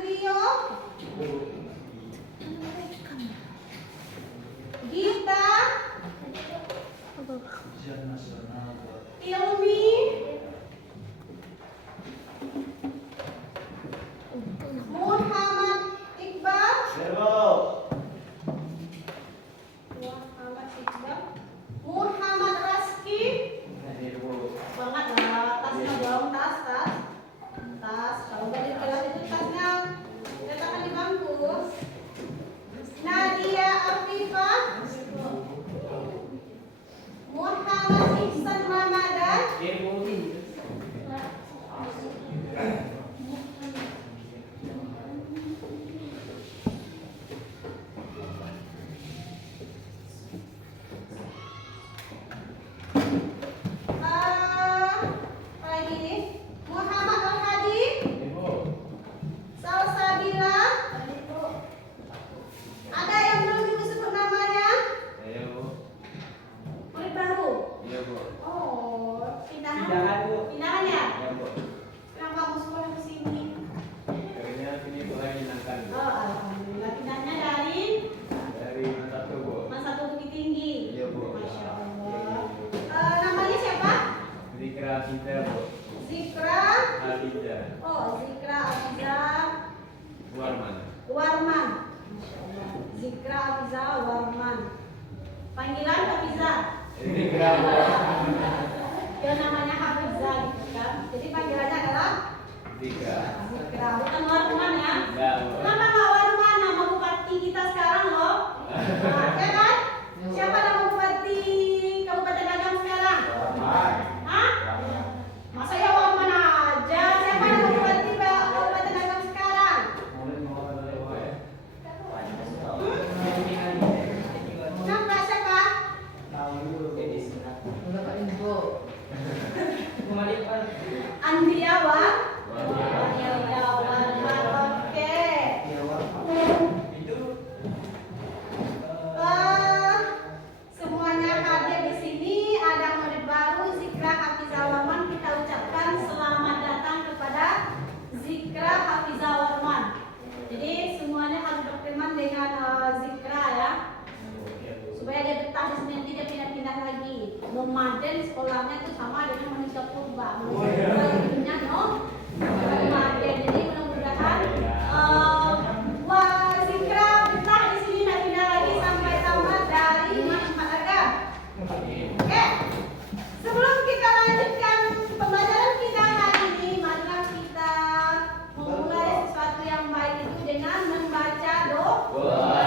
Rio, Gita, Ilmi, Muhammad Iqbal, Muhammad Raski, banget lah, tasnya dong, tas. Kalau udah di kelas itu tasnya letakkan di bangku. Nadia Afifah, Muhammad Ihsan Ramadan, Muhammad Al-Hadi, Salsabila. Ada yang belum disebut namanya? Murid baru? Oh, pindahan ya? Kenapa kamu sekolah ke sini? Oh, alhamdulillah. Pindahnya dari Masa Tubuh Bukit Tinggi. Masya Allah. Namanya siapa? Zikra Afiza. Oh, Zikra Afiza Warman. Masya Allah. Zikra Afiza Warman. Panggilan Hafiza. Ya namanya Hafiza gitu kan. Jadi panggilannya adalah Zikra. Bukan Warman ya. Kenapa nggak Warman? Nama bupati kita sekarang loh. Ya kan? Siapa nama bupati Kabupaten Agam sekarang? Hah? Masa ya Warman aja? Siapa nama bupati Kabupaten Agam sekarang? Kenapa siapa? Andriawan. Oke. Semuanya hadir di sini. Ada murid baru Zikra Hafizah Warman. Kita ucapkan selamat datang kepada Zikra Hafizah Warman. Jadi semuanya harus berteman dengan Zikra ya, supaya dia betah di sini, tidak pindah-pindah lagi. Nomaden sekolahnya itu sama dengan manusia purba. Manusia no nomaden. Jadi mudah-mudahan Zikra betah di sini, tidak pindah lagi sampai tamat dari Manfaat Agam. Oke. Sebelum kita lanjutkan pembelajaran kita hari ini, marilah kita memulai sesuatu yang baik itu dengan membaca doa.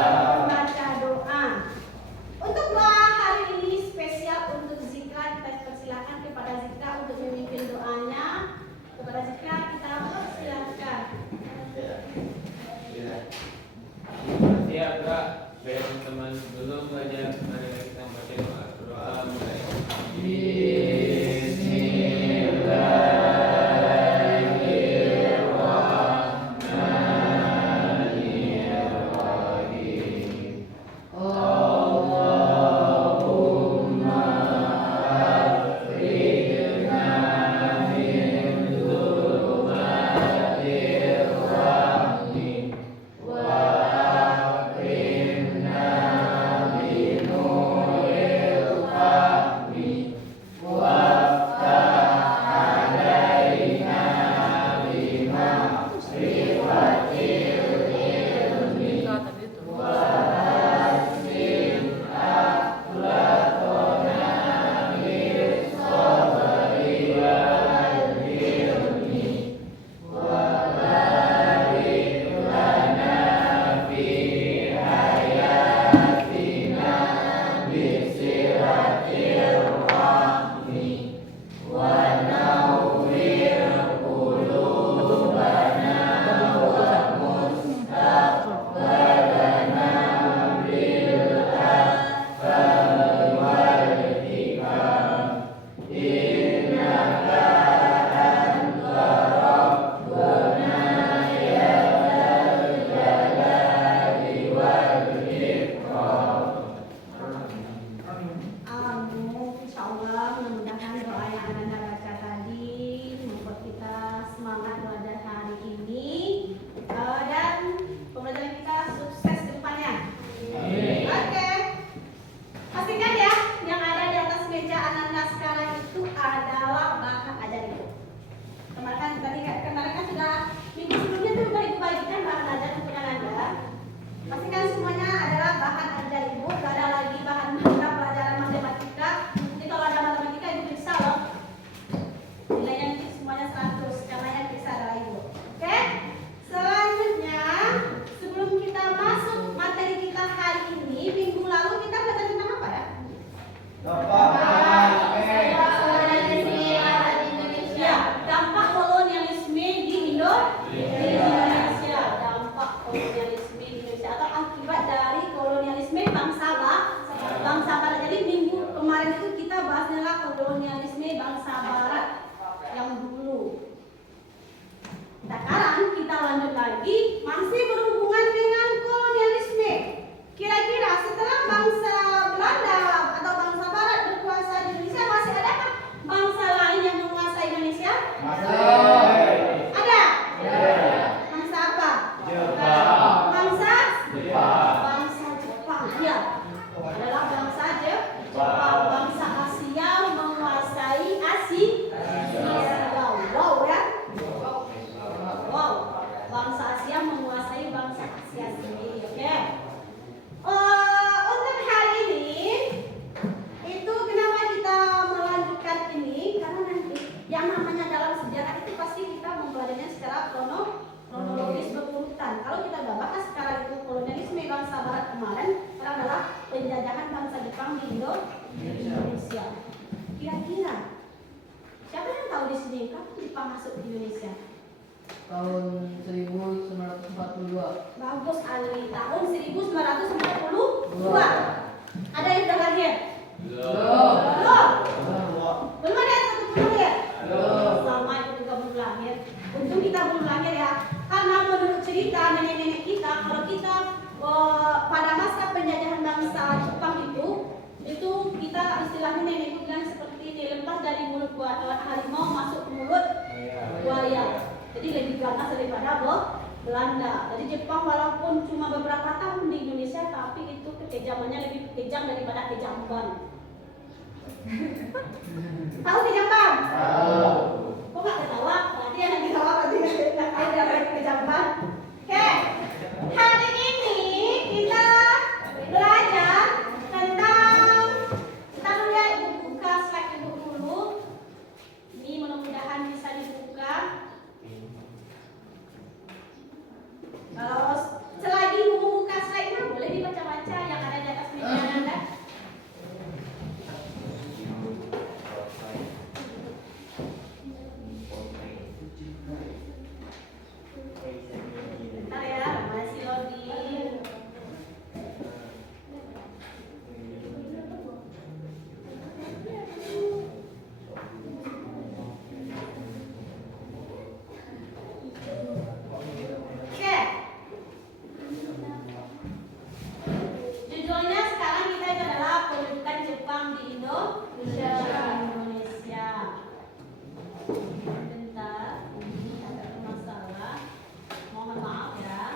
Untuk doa hari ini spesial untuk Zikra, kita persilakan kepada Zikra untuk memimpin doanya. Kepada Zikra kita persilakan. Siap Kak, biar teman belum belajar, mari kita baca doa mulai. Wa masih berhubungan dengan kolonialisme. Kira-kira setelah bangsa Belanda atau bangsa Barat berkuasa di Indonesia, masih adakah bangsa lain yang menguasai Indonesia? Ada? Bangsa apa? Bangsa? Bangsa Jepang. Ya, adalah bangsa Jepang. Bangsa Asia menguasai Asia. Wow ya. Wow, bangsa Asia menguasai bangsa Asia sendiri. Oke. Untuk hari ini itu kenapa kita melanjutkan ini, karena nanti yang namanya dalam sejarah itu pasti kita mempelajarinya secara kronologis berurutan. Kalau kita udah bahas sekarang itu kolonialisme bangsa Barat kemarin, sekarang adalah penjajahan bangsa Jepang di Indonesia. Kira-kira siapa yang tahu di sini kapan Jepang masuk di Indonesia? Tahun 1942. Bagus Ali, tahun 1942. Ada yang sudah lahir? Belum. Belum ada yang satu pun lahir? Sama itu juga belum lahir. Untung kita belum lahir ya. Karena menurut cerita nenek-nenek kita, kalau kita pada masa penjajahan bangsa Jepang itu kita istilahnya nenekku bilang seperti dilepas dari mulut harimau masuk ke mulut buaya. Jadi lebih ganas daripada Belanda. Jadi Jepang walaupun cuma beberapa tahun di Indonesia, tapi itu kekejamannya lebih kejam daripada kejamban. Tahu kejamban? Kok nggak ketawa? Berarti yang ketawa berarti nggak tahu apa kejamban. Oke, hari ini kita belajar tentang, kita dulu ya, ibu buka slide ibu dulu. Ini mudah-mudahan bisa dibuka. Kalau selagi membuka slide-nya boleh dibaca-baca yang ada di atas meja Anda. Bentar ya, masih loading. Oke. Judulnya sekarang kita itu adalah kedudukan Jepang di Indonesia. Bentar, ini ada masalah. Mohon maaf ya.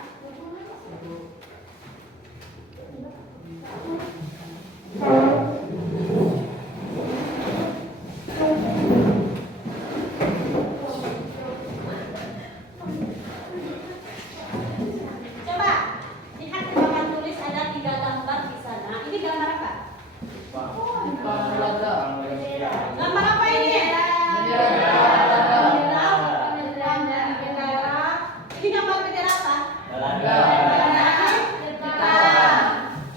Coba lihat di papan tulis ada 3 gambar di sana. Ini gambar apa? Gambar apa ini? Bendera. Ini gambar bendera apa?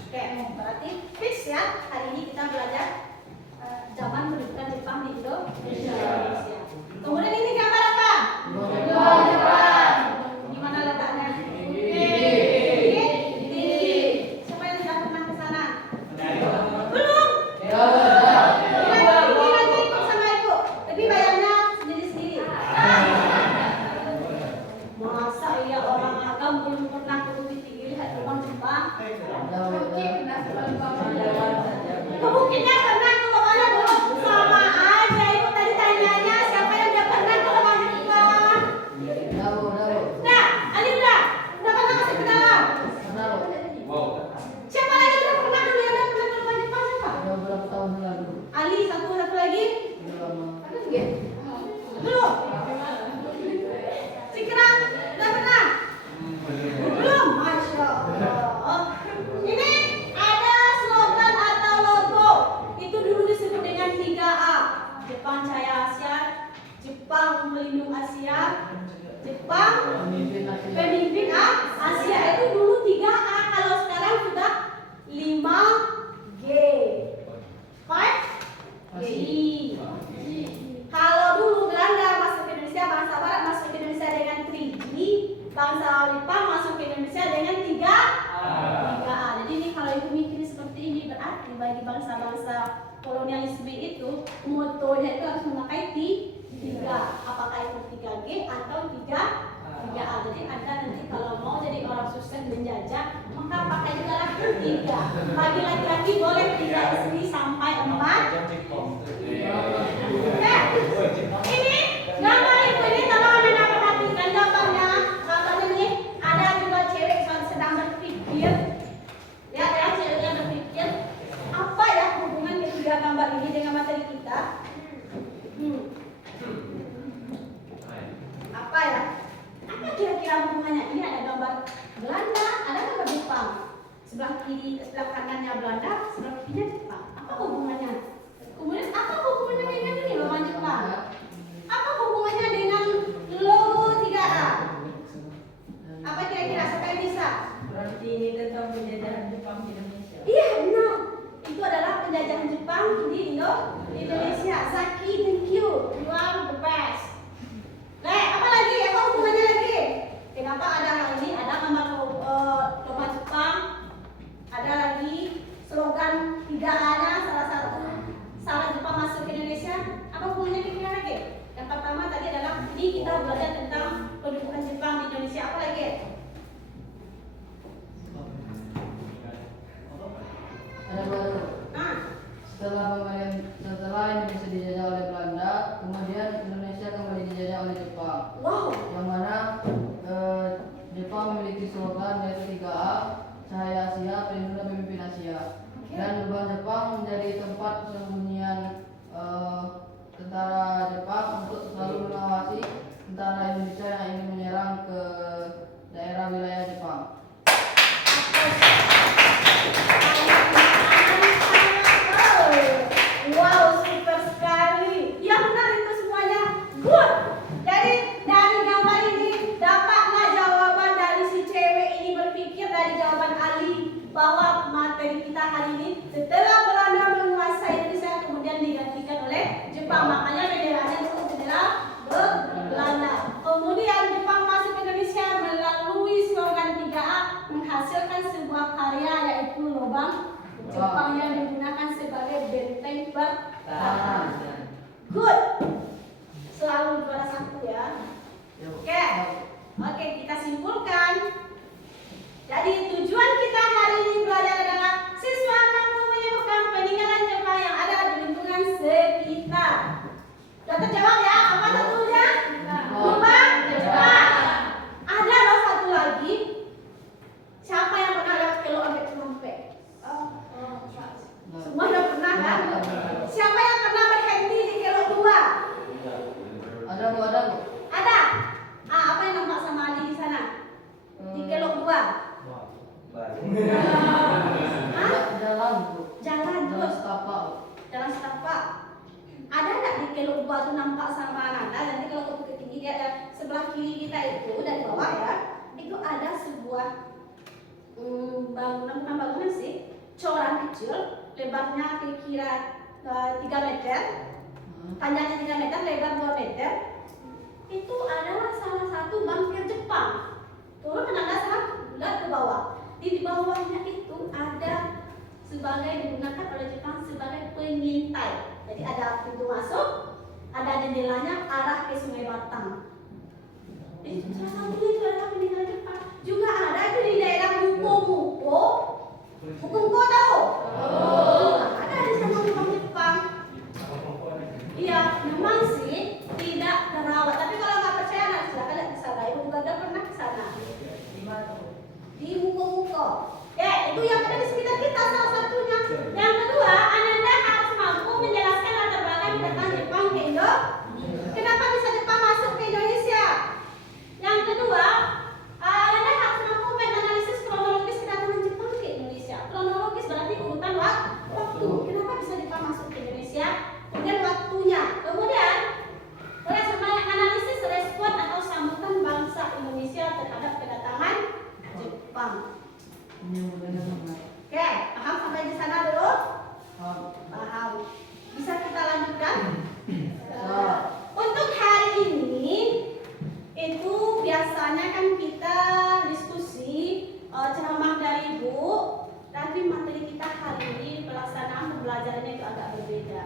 Oke, berarti fix ya. Hari ini kita belajar zaman kedudukan Jepang di Indonesia. Kemudian ini gambar apa? Di mana letaknya? Siapa yang sudah pernah ke sana? Belum? Nanti ikut sama ibu. Tapi bayarnya sendiri-sendiri. Masa iya orang agam belum pernah ke Bukit Tinggi lihat rumah Jepang? Ke bukitnya pernah, ke bawahnya belum? Sama aja ibu tadi tanyanya siapa yang udah pernah ke rumah Jepang? Nah, Ali udah pernah masuk ke dalam? Siapa lagi udah pernah dulu yang udah pernah ke rumah Jepang siapa? Beberapa tahun lalu. Ali satu lagi? Belum? Sekarang udah pernah? Belum? Masya Allah. Ini ada slogan atau logo. Itu dulu disebut dengan 3A. Jepang Jaya Asia, Jepang Melindung Asia, Jepang Pemimpin Asia. Itu dulu 3A. Kalau sekarang sudah 5G. 5G. Kalau dulu Belanda masuk ke Indonesia, bangsa Barat masuk ke Indonesia dengan 3G, bangsa Jepang masuk ke Indonesia dengan 3A. Jadi ini kalau ibu mikir seperti ini berarti bagi bangsa-bangsa kolonialisme itu motonya itu harus memakai 3. Apakah itu 3G atau 3A? 3A. Jadi Anda nanti kalau mau jadi orang sukses menjajah, maka pakai juga laki 3. Bagi laki-laki boleh 3 istri sampai 4. Ini gambar ibu ini kalau Anda perhatikan gambarnya, gambarnya ini ada juga cewek sedang berpikir. Lihat ya, ceweknya berpikir apa ya hubungan ketiga gambar ini dengan materi kita? Apa ya? Apa kira-kira hubungannya? Ini ada gambar Belanda, ada gambar Jepang. Sebelah kiri, sebelah kanannya Belanda, sebelah kirinya Jepang. Apa hubungannya? Kemudian apa hubungannya dengan ini logo Jepang? Apa hubungannya dengan logo 3A? Apa kira-kira? Siapa yang bisa? Berarti ini tentang penjajahan Jepang di Indonesia. Iya benar. Itu adalah penjajahan Jepang di Indonesia. Zaki, thank you. You are the best. Apa lagi? Apa hubungannya lagi? Kenapa ada hal ini? Ada gambar logo Jepang. Ada lagi slogan 3A-nya salah satu salah Jepang masuk ke Indonesia. Apa hubungannya kira-kira lagi? Yang pertama tadi adalah ini kita belajar tentang pendudukan Jepang di Indonesia. Apa lagi? Ada baru. Nah, Setelah Indonesia dijajah oleh Belanda, kemudian Indonesia kembali dijajah oleh Jepang. wow. Yang mana Jepang memiliki slogan yaitu 3A, Cahaya Asia, Pelindung dan Pemimpin Asia. Dan lubang Jepang menjadi tempat persembunyian tentara Jepang untuk selalu mengawasi tentara Indonesia yang ingin menyerang ke daerah wilayah Jepang. Wow, super sekali. Ya benar itu semuanya. Good. Jadi dari gambar ini dapatlah jawaban dari si cewek ini berpikir dari jawaban Ali bahwa materi kita hari ini setelah Belanda menguasai Indonesia kemudian digantikan oleh Jepang. Makanya benderanya disebut bendera Belanda. Kemudian Jepang masuk ke Indonesia melalui slogan 3A menghasilkan sebuah karya yaitu lubang Jepang yang digunakan sebagai benteng pertahanan. Good. Selalu juara 1 ya. Oke, kita simpulkan. Jadi tujuan kita hari ini belajar adalah siswa mampu menyembuhkan peninggalan Jepang yang ada di lingkungan sekitar. Sudah terjawab ya? Apa satunya? Lubang Jepang. Ada loh satu lagi. Siapa yang pernah lewat Kelok sampai Cikampek? Semua udah pernah kan? Siapa yang pernah berhenti di Kelok 2? Ada Bu, ada Bu. Ada. Apa yang nampak sama Ali di sana? Di Kelok 2. Jalan Bu. Jalan terus. Setapak Bu. Jalan setapak. Ada nggak di Kelok 2 tuh nampak sama Nanda? Nanti kalau ke Bukit Tinggi dia ada sebelah kiri kita itu dari bawah ya. Itu ada sebuah bangunan, bukan bangunan sih, coran kecil, lebarnya kira-kira 3 meter, panjangnya 3 meter, lebar 2 meter. Itu adalah salah satu bangker Jepang. Turun dengan dasar, lihat ke bawah. Di bawahnya itu ada sebagai digunakan oleh Jepang sebagai pengintai. Jadi ada pintu masuk, ada jendelanya arah ke Sungai Batang. Itu salah satunya itu adalah peninggalan Jepang. Juga ada itu di daerah Muko. Muko tahu? Ada di sana lubang Jepang. Iya, memang sih tidak terawat. Tapi kalau nggak percaya, nanti silakan lihat di sana. Ibu juga udah pernah ke sana. Di Muko. Itu yang ada di sekitar kita salah satunya. Yang kedua, Ananda harus mampu menjelaskan latar belakang kedatangan Jepang ke Indo. Kenapa bisa Jepang masuk ke Indonesia? Yang kedua, Ananda harus mampu menganalisis kronologis kedatangan Jepang ke Indonesia. Kronologis berarti urutan waktu. Kenapa bisa Jepang masuk ke Indonesia? Kemudian waktunya. Kemudian boleh sebanyak analisis respon atau sambutan bangsa Indonesia terhadap kedatangan Jepang. Oke, paham sampai di sana dulu? Paham. Bisa kita lanjutkan? Untuk hari ini itu biasanya kan kita diskusi ceramah dari Ibu, tapi materi kita hari ini pelaksanaan pembelajarannya itu agak berbeda.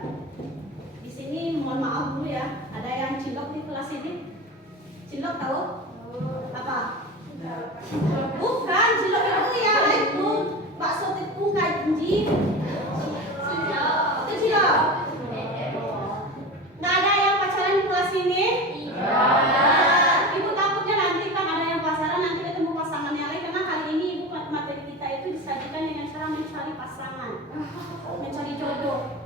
Di sini mohon maaf dulu ya, ada yang cilok di kelas ini. Cilok tahu? Cicil. Nggak ada yang pacaran di kelas ini? Ibu takutnya nanti kan ada yang pacaran nanti ketemu pasangan yang lain, karena kali ini ibu materi kita itu disajikan dengan cara mencari pasangan, mencari jodoh.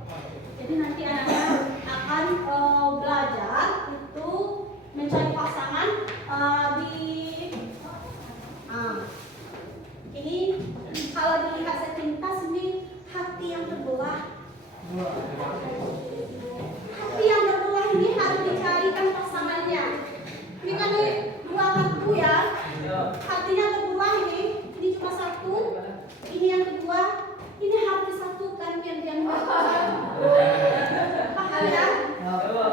Jadi nanti anak-anak akan belajar itu mencari pasangan ini kalau dilihat sepintas ini hati yang terbelah. Hati yang terbelah ini harus dicarikan pasangannya. Ini kan dua kartu ya. Hatinya terbelah ini cuma satu. Ini yang kedua, ini harus disatukan biar paham ya?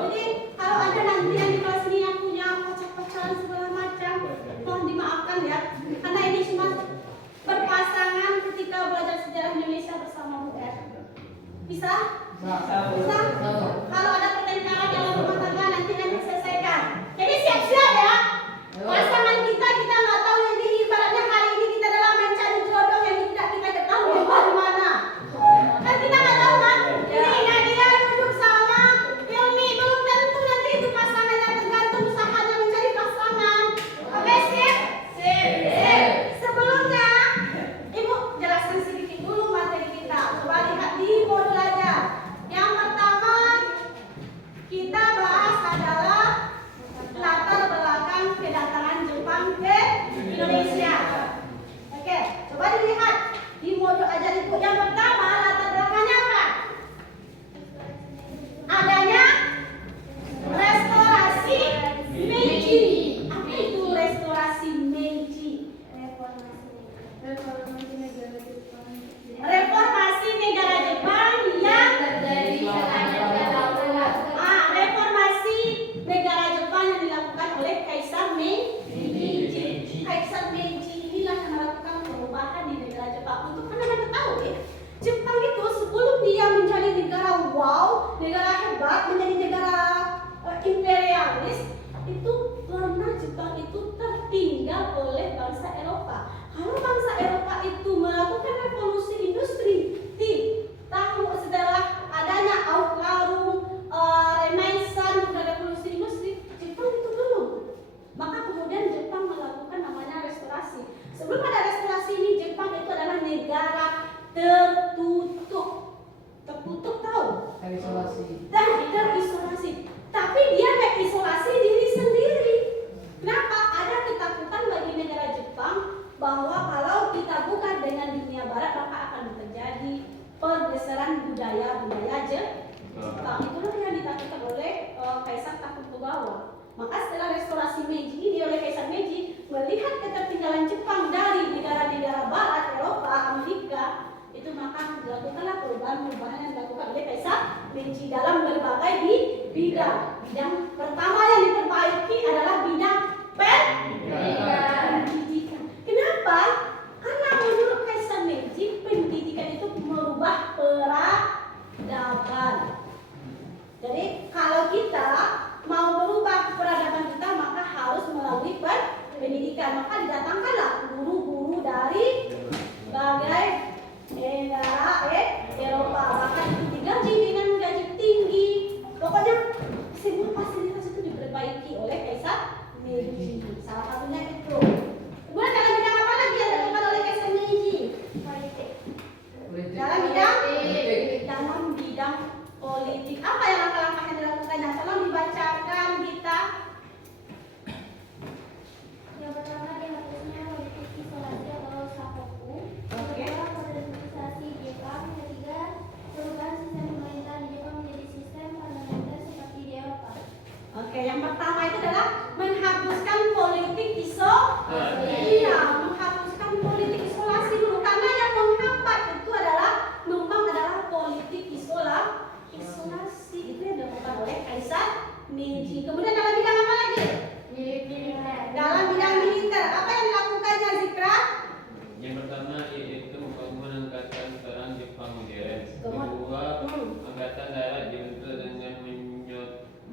Jadi kalau ada nanti yang di kelas ini yang punya pacar-pacaran segala macam, mohon dimaafkan ya, karena ini cuma berpasangan ketika belajar sejarah Indonesia bersama Bu R. Bisa? Bisa? Kalau ada pertengkaran dalam rumah tangga nanti selesaikan. Jadi siap-siap ya. Pasangan kita nggak tahu, yang ibaratnya hari ini kita dalam mencari jodoh yang tidak kita ketahui di mana. Kan kita nggak tahu kan? Ini Nadia duduk sama Hilmi, belum tentu nanti itu pasangannya, tergantung usahanya mencari pasangan. Oke, sip? Sip. Sebelumnya Ibu jelaskan sedikit dulu materi kita. Coba lihat di modul aja. Yang pertama kita bahas adalah latar belakang kedatangan Jepang ke Indonesia. Oke, coba dilihat di modul aja Ibu. Yang pertama latar belakangnya apa? Adanya restorasi Meiji. Apa itu restorasi Meiji? Reformasi negara Jepang yang terjadi reformasi negara Jepang yang dilakukan oleh Kaisar Meiji. Kaisar Meiji inilah yang melakukan perubahan di negara Jepang. Untuk anak-anak tahu ya, Jepang itu sebelum dia menjadi negara wow, negara hebat, menjadi negara imperialis, itu pernah Jepang itu tertinggal oleh bangsa Eropa. Kalau bangsa Eropa itu melakukan revolusi industri di tahun setelah adanya Aufklärung, Renaissance, dan revolusi industri, Jepang itu belum. Maka kemudian Jepang melakukan namanya restorasi. Sebelum ada restorasi ini, Jepang itu adalah negara tertutup. Tertutup tahu? Terisolasi. Dan terisolasi. Tapi dia mengisolasi diri sendiri. Kenapa? Ada ketakutan bagi negara Jepang bahwa kalau kita buka dengan dunia barat maka akan terjadi pergeseran budaya Jepang. Itulah yang ditakutkan oleh Kaisar Tokugawa. Maka setelah restorasi Meiji ini oleh Kaisar Meiji melihat ketertinggalan Jepang dari negara-negara barat, Eropa, Amerika, itu maka dilakukanlah perubahan-perubahan yang dilakukan oleh Kaisar Meiji dalam berbagai bidang. Bidang pertama yang diperbaiki adalah bidang pendidikan. Kenapa? Karena menurut Kaisar Meiji pendidikan itu merubah peradaban. Jadi kalau kita mau merubah peradaban kita maka harus melalui pendidikan. Maka didatangkanlah guru-guru dari berbagai negara Eropa, bahkan itu digaji dengan gaji tinggi. Pokoknya semua fasilitas itu diperbaiki oleh Kaisar Meiji. Salah satunya itu. Kemudian dalam bidang apa lagi yang dilakukan oleh Kaisar Meiji? Dalam bidang politik. Apa yang langkah-langkah yang dilakukannya? Tolong dibacakan kita. Yang pertama dihapusnya politik isolasi atau sakoku. Yang kedua modernisasi Jepang. Yang ketiga perubahan sistem pemerintahan di Jepang menjadi sistem parlementer seperti di Eropa. Oke, yang pertama itu adalah menghapuskan politik isolasi. Iya, menghapuskan politik isolasi dulu karena yang menghambat itu adalah politik isolasi itu yang dilakukan oleh Kaisar Meiji. Kemudian dalam bidang apa lagi? Dalam bidang militer, apa yang dilakukannya Zikra? Yang pertama yaitu pembangunan angkatan perang Jepang modern. Kedua, angkatan darat dibentuk dengan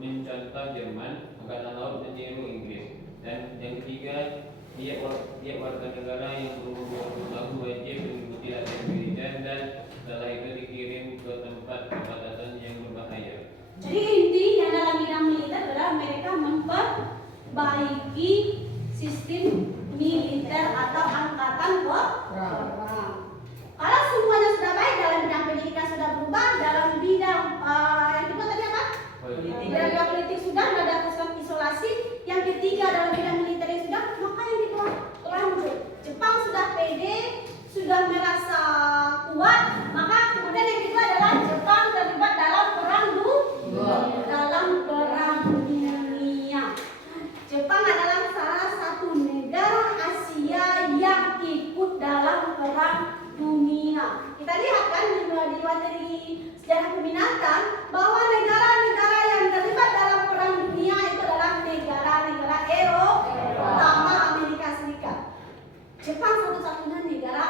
mencontoh Jerman, angkatan laut meniru Inggris. Dan yang ketiga, tiap warga negara yang berumur 20 tahun wajib mengikuti latihan militer Medan dan setelah itu dikirim ke tempat perbatasan yang berbahaya. Jadi intinya dalam bidang militer adalah mereka memperbaiki sistem militer atau angkatan perang. Kalau semuanya sudah baik, dalam bidang pendidikan sudah berubah, dalam bidang yang kedua tadi apa? Bidang politik sudah, ada pusat isolasi. Yang ketiga dalam bidang militer sudah, maka yang kedua lanjut. Jepang sudah pede, sudah merasa kuat, maka kemudian yang kedua adalah Jepang terlibat dalam perang dunia. Jepang adalah salah satu negara Asia yang ikut dalam perang dunia. Kita lihat kan di materi sejarah peminatan bahwa negara-negara yang terlibat dalam perang dunia itu adalah negara-negara Eropa, terutama Amerika Serikat. Jepang satu-satunya negara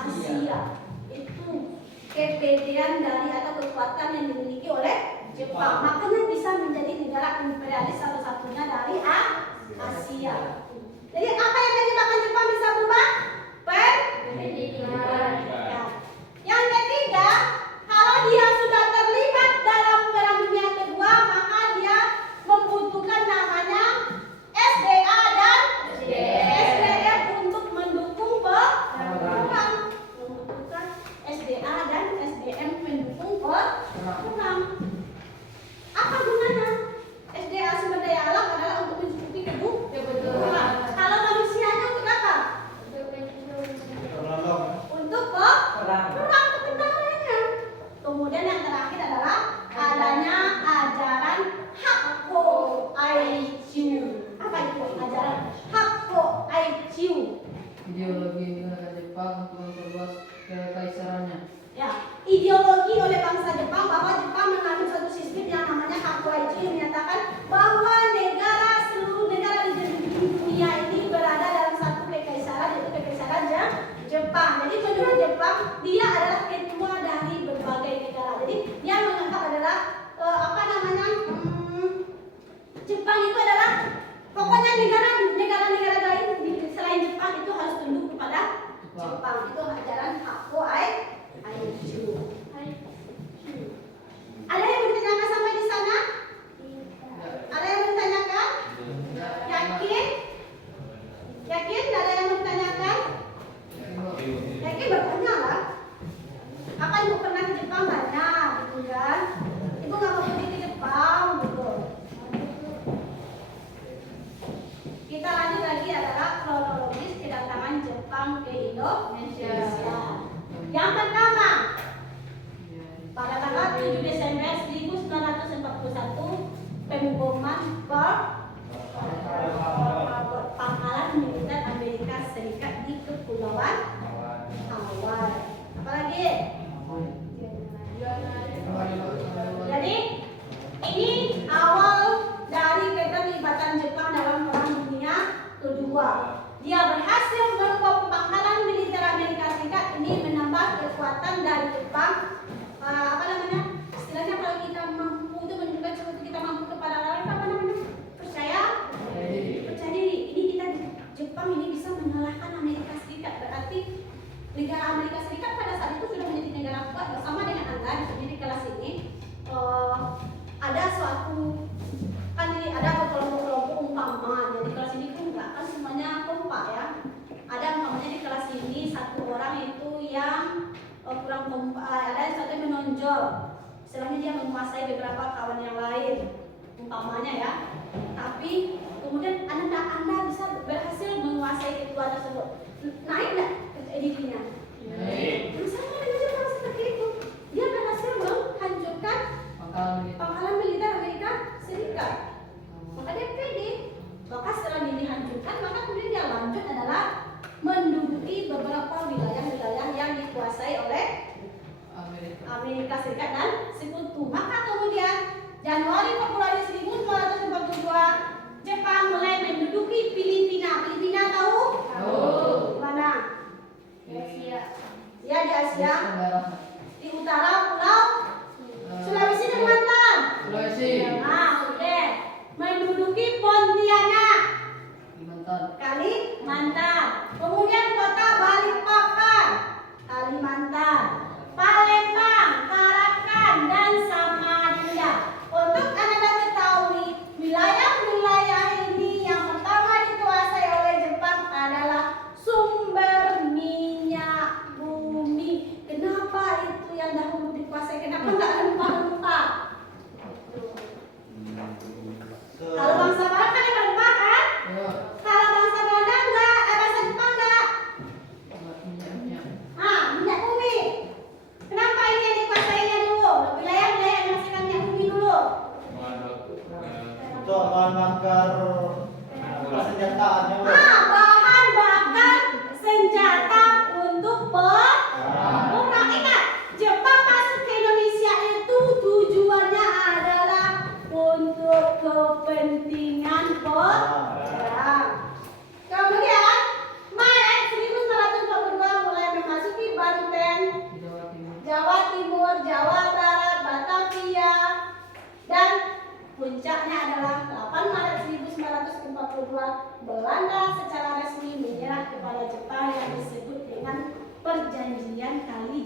Asia. Itu kepedean dari atau kekuatan yang dimiliki oleh Jepang. Makanya bisa menjadi negara imperialis satu-satunya dari Asia. Jadi apa yang menyebabkan Jepang bisa berubah? Pendidikan. Yang ketiga, kalau dia sudah terlibat dalam perang dunia kedua, maka dia membutuhkan namanya SDA dan SDM untuk mendukung perang. Membutuhkan SDA dan SDM mendukung perang. Apa gunanya? SDA sumber daya alam adalah untuk mencukupi kebutuhan. Kalau manusianya untuk apa? Untuk perang kebenarannya. Kemudian yang terakhir adalah adanya ajaran Hakko Aichiu. Apa itu ajaran Hakko Aichiu? Ideologi yang digunakan Jepang untuk memperluas kekaisarannya. Ya, ideologi oleh bangsa Jepang bahwa Jepang mengambil suatu sistem yang namanya Hakko Aichiu yang menyatakan bahwa seluruh negara di dunia ini berada dalam satu kekaisaran, yaitu kekaisaran Jepang. Jadi menurut Jepang dia adalah ketua dari berbagai negara. Jadi dia menganggap adalah Jepang itu adalah pokoknya negara-negara lain selain Jepang itu harus tunduk kepada Jepang. Itu ajaran Hakko Aichiu. Ada yang bertanyakan sampai di sana? Ada yang bertanyakan? Yakin? Yakin? Ada yang bertanyakan? Yakin bertanya lah. Apa ibu pernah ke Jepang? Banyak, gitu kan? Ibu nggak mau pergi ke Jepang, gitu. Kita lanjut lagi adalah kronologis kedatangan Jepang ke Indonesia. Yang pertama, pada tanggal 7 Desember 1941, pengumuman pangkalan militer Amerika Serikat di Kepulauan Hawaii. Apalagi? Jadi ini awal dari keterlibatan Jepang dalam Perang Dunia Kedua. Dia berhasil membawa pangkalan militer Amerika Serikat ini menambah kekuatan dari Jepang. Istilahnya kalau kita mampu itu menunjukkan seperti kita mampu kepada lain, percaya diri. Ini kita Jepang ini bisa mengalahkan Amerika Serikat. Berarti negara Amerika Serikat pada saat itu sudah menjadi negara kuat. Bersama dengan Anda di kelas ini ada suatu ada kelompok-kelompok umpama. Jadi kelas ini pun enggak kan semuanya kompak ya. Ada umpamanya di kelas ini satu orang itu yang kurang kompak, ada yang satu yang menonjol. Istilahnya dia menguasai beberapa kawan yang lain umpamanya ya. Tapi kemudian Anda bisa berhasil menguasai ketua tersebut. Naik enggak dirinya? Naik. Sama dengan Jepang seperti itu. Dia berhasil menghancurkan pangkalan militer Amerika Serikat. Maka dia pede. Maka setelah ini dihancurkan, maka kemudian dia lanjut adalah menduduki beberapa wilayah-wilayah yang dikuasai oleh Amerika Serikat dan Sekutu. Maka kemudian Januari Februari 1942 Jepang mulai menduduki Filipina. Filipina tahu? Tahu. Mana? Di Asia. Ya, di Asia. Di utara pulau Sulawesi dan Kalimantan. Sulawesi. Oke. Menduduki Pontianak. Kalimantan. Kemudian kota Balikpapan, Kalimantan.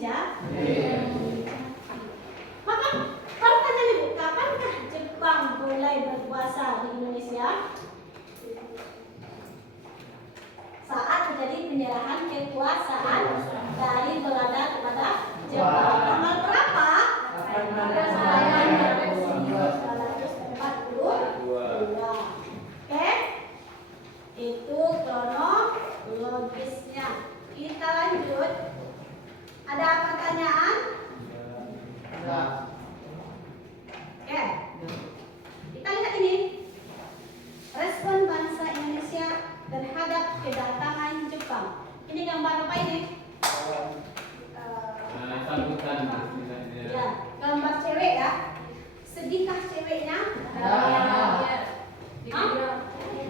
Indonesia? Maka pertanyaan Ibu, kapankah Jepang mulai berkuasa di Indonesia? Saat terjadi penyerahan kekuasaan dari Belanda kepada Jepang. Tanggal berapa? 1942. Oke? Itu kronologisnya. Kita lanjut. Ada pertanyaan? Oke. Kita lihat ini. Respon bangsa Indonesia terhadap kedatangan Jepang. Ini gambar apa ini? Sambutan. Ya, gambar cewek ya. Sedihkah ceweknya?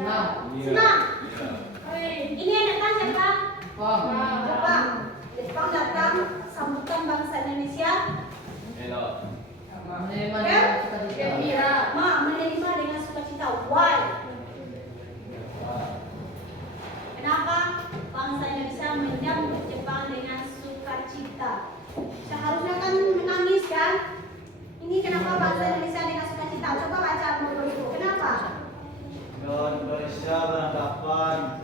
Nah, Senang. Ini yang datang siapa? Jepang. Jepang datang sambutan bangsa Indonesia. menerima dengan sukacita. Menerima dengan sukacita. Why? Kenapa bangsa Indonesia menyambut Jepang dengan sukacita? Seharusnya kan menangis kan? Ini kenapa bangsa Indonesia dengan sukacita? Coba baca dulu. Kenapa? Indonesia beranggapan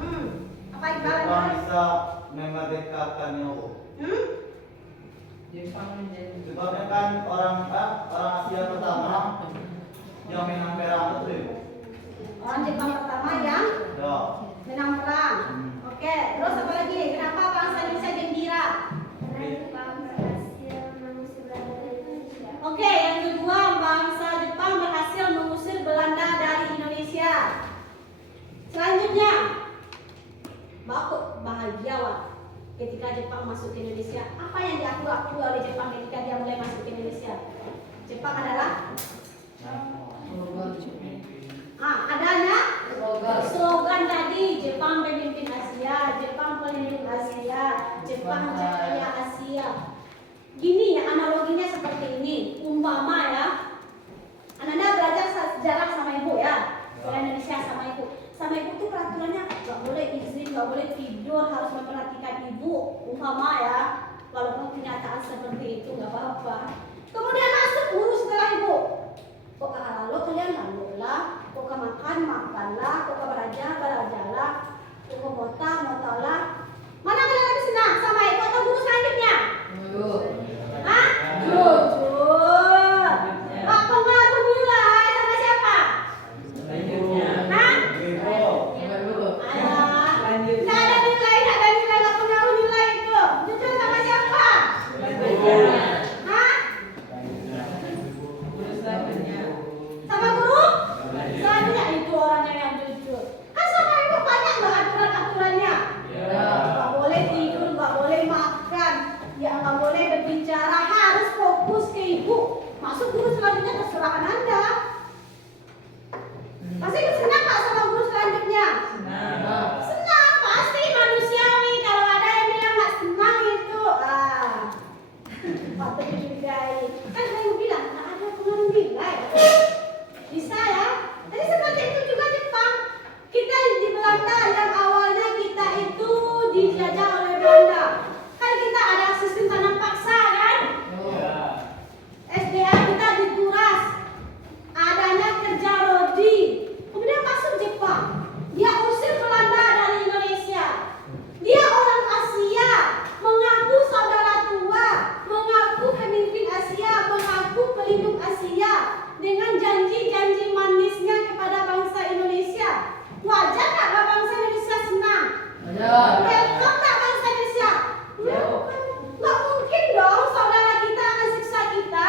Apa Jepang ibaratnya? bisa memerdekakan Eropa. Sebabnya kan orang Asia pertama yang menang perang itu. Orang Jepang pertama yang Ya. menang perang. Oke, terus apa lagi? Kenapa bangsa Indonesia gembira? Karena Jepang berhasil mengusir Belanda dari Indonesia. Oke, yang kedua, bangsa Jepang berhasil mengusir Belanda dari Indonesia. Selanjutnya, Bapak bahagiawan ketika Jepang masuk ke Indonesia. Apa yang diakui oleh Jepang ketika dia mulai masuk ke Indonesia? Jepang adalah adanya slogan tadi, Jepang pemimpin Asia, Jepang pelindung Asia, Jepang jaya Asia. Gini ya, analoginya seperti ini. Umpama ya, Anda belajar sejarah sama ibu ya, sejarah Indonesia sama ibu. Sama ibu tuh peraturannya nggak boleh izin, nggak boleh tidur, harus memperhatikan ibu. Umpama ya, walaupun kenyataan seperti itu nggak apa-apa. Kemudian masuk guru setelah ibu. Kok lalu kalian lalulah, kok makan makanlah, kok belajarlah, kok motalah. Mana kalian lebih senang sama ibu atau guru selanjutnya? Hah? Jujur. Pak pengaruh nilai sama siapa? Hah? Nggak ada nilai, nggak pengaruh nilai itu. Jujur sama siapa? Hah? Sama guru? Selanjutnya itu orangnya yang jujur. Kan sama ibu banyak nggak aturan-aturannya? Nggak boleh tidur, nggak boleh makan, ya nggak boleh berbicara, harus fokus ke ibu. Masuk guru selanjutnya terserah Anda. Pasti senang Pak sama guru selanjutnya? Senang, pasti manusiawi. Kalau ada yang bilang nggak senang itu, patut dicurigai. Kan saya bilang nggak ada pengaruh nilai. Bisa ya? Jadi seperti itu juga Jepang. Kita di Belanda yang awalnya kita itu dijajah oleh Belanda. Kan kita ada sistem tanam paksa kan? SDA kita dikuras. Adanya kerja rodi. Kemudian masuk Jepang. Dia usir Belanda dari Indonesia. Dia orang Asia, mengaku saudara tua, mengaku pemimpin Asia, mengaku pelindung Asia, dengan janji-janji manisnya kepada bangsa Indonesia. Wajar nggak bangsa Indonesia senang? Welcome nggak bangsa Indonesia? Nggak mungkin dong saudara kita akan siksa kita.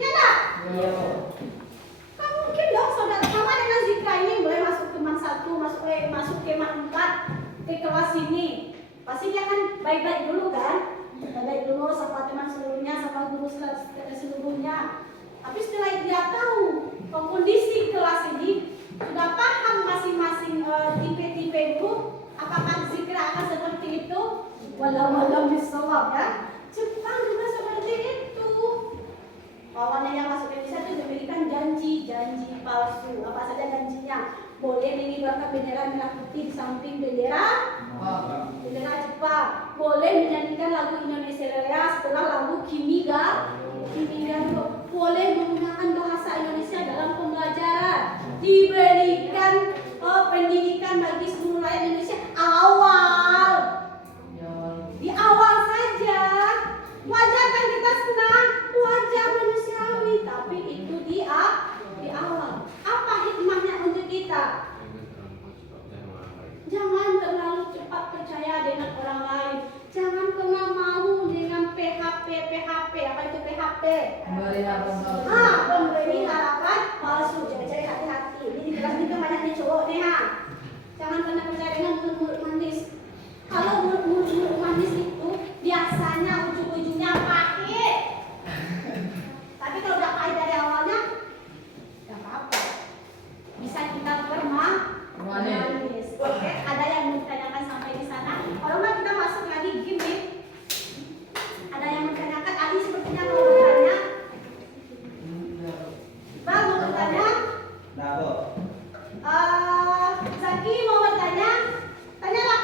Ya nggak? Nggak mungkin dong saudara. Sama dengan Zikra ini boleh masuk kemah 1, masuk kemah 4 ke kelas ini. Pasti dia kan baik-baik dulu kan? Baik dulu sama teman seluruhnya, sama guru seluruhnya. Tapi setelah itu dia tahu kondisi kelas ini, sudah paham masing-masing tipe-tipe itu, apakah Zikra akan seperti itu? Walau bisawab ya. Jepang juga seperti itu. Awalnya yang masuk Indonesia itu memberikan janji palsu. Apa saja janjinya? Boleh mengibarkan bendera merah putih di samping bendera Jepang. lupa. Boleh menyanyikan lagu Indonesia Raya setelah lagu Kimiga. Boleh menggunakan bahasa Indonesia dalam pembelajaran. Diberikan pendidikan bagi seluruh rakyat Indonesia awal. Di awal saja. Wajar kan kita senang, wajar manusiawi, tapi itu di awal. Apa hikmahnya untuk kita? Jangan terlalu cepat percaya dengan orang lain. Jangan pernah mau dengan PHP. Apa itu PHP? Memberi harapan palsu. Memberi harapan palsu. Jadi hati-hati. Ini di kelas ini banyak nih cowok nih Jangan pernah percaya dengan mulut-mulut manis. Kalau mulut-mulut manis itu biasanya ujung-ujungnya pahit. Tapi kalau udah pahit dari awalnya, nggak apa-apa. Bisa kita manis. Oke, ada yang mau ditanyakan sampai di sana? Kalau nggak kita masuk lagi gimmick. Ada yang mau ditanyakan? Ali sepertinya mau bertanya. Bang mau bertanya? Nah, Bu. Zaki mau bertanya? Tanyalah.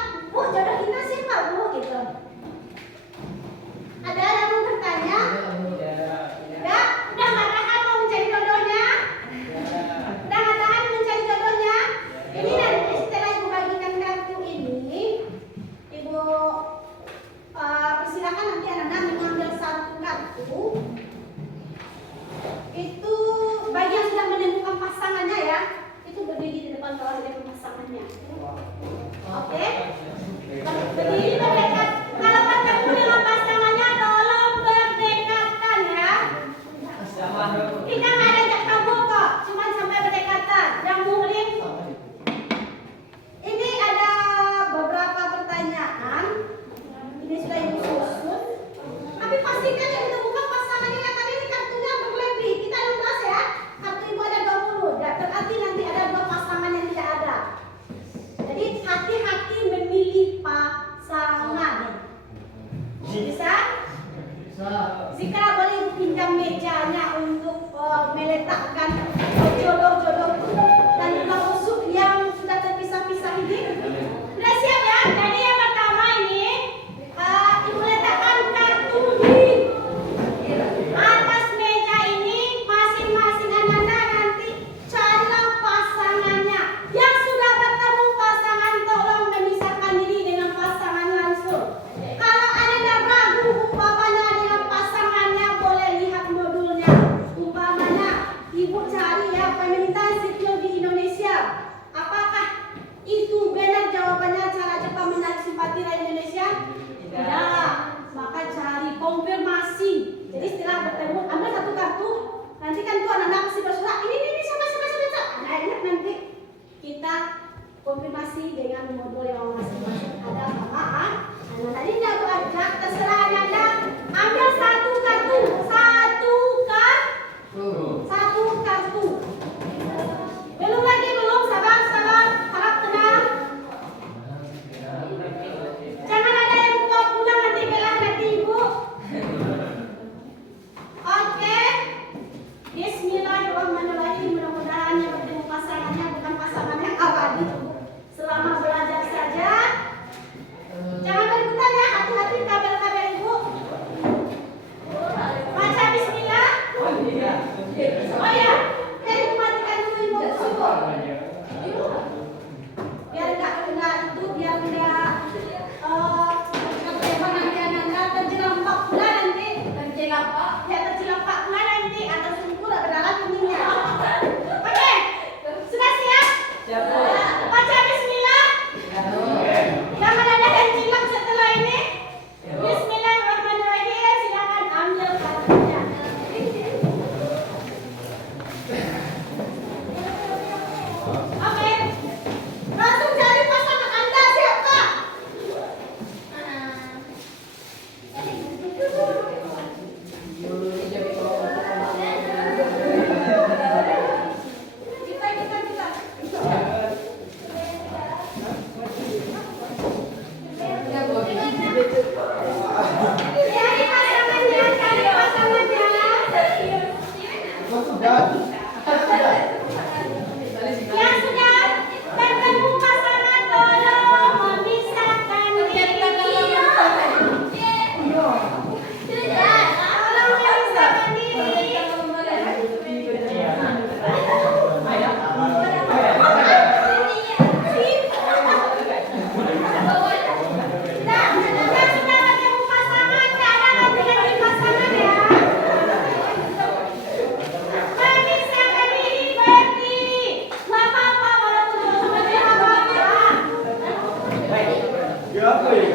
Oi,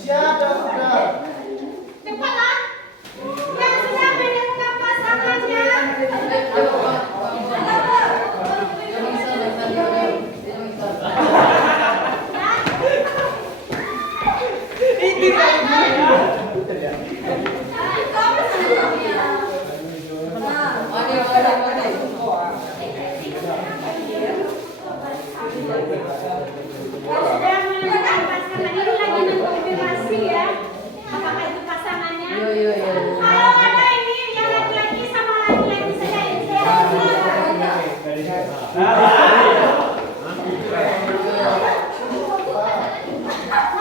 siapa sudah? Cepatlah. Yang sudah menemukan pasangannya. Sudah menemukan pasangan ini lagi mengkonfirmasi ya. Apakah itu pasangannya? Kalau ada ini yang laki-laki sama laki-laki saja yang nggak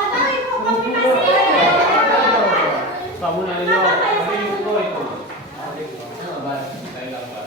tahu ibu konfirmasi. Kamu nanya itu. Saya lapar.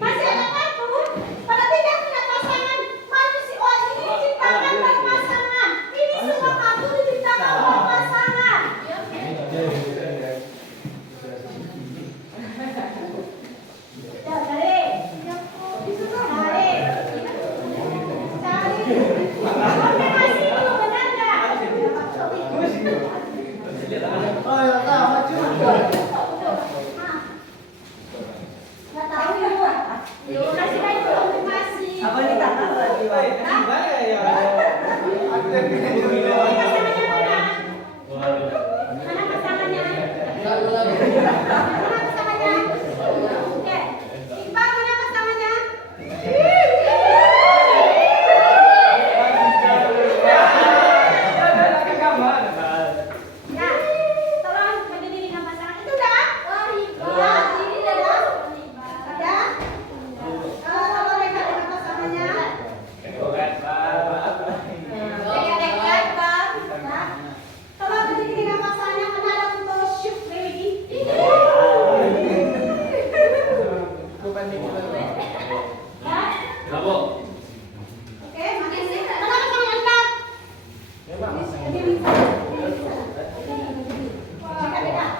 Masih ada waktu, pada tidak punya pasangan. Manusia ini diciptakan berpasangan. Ini semua kartu diciptakan berpasangan. Ya, cari. Konfirmasi dulu, benar nggak? Oh, ya tahu, maju. Nggak tahu ibu. Kasih kan itu konfirmasi. Apa nih tak tahu lagi? Gimana ya? Pasangannya mana? Mana pasangannya? Mana pasangannya? Oke. Iqbal, mana pasangannya? Ya, tolong berdiri dengan pasangan itu dah. Wah, ini dah. Ada? Tolong dekat dengan pasangannya. Dekat-dekat, Pak. Nah, tolong berdiri dengan pasangannya karena ada foto shoot baby. Ya. Kamu. Oke, makasih. Tolong pasangan angkat. Dekat-dekat.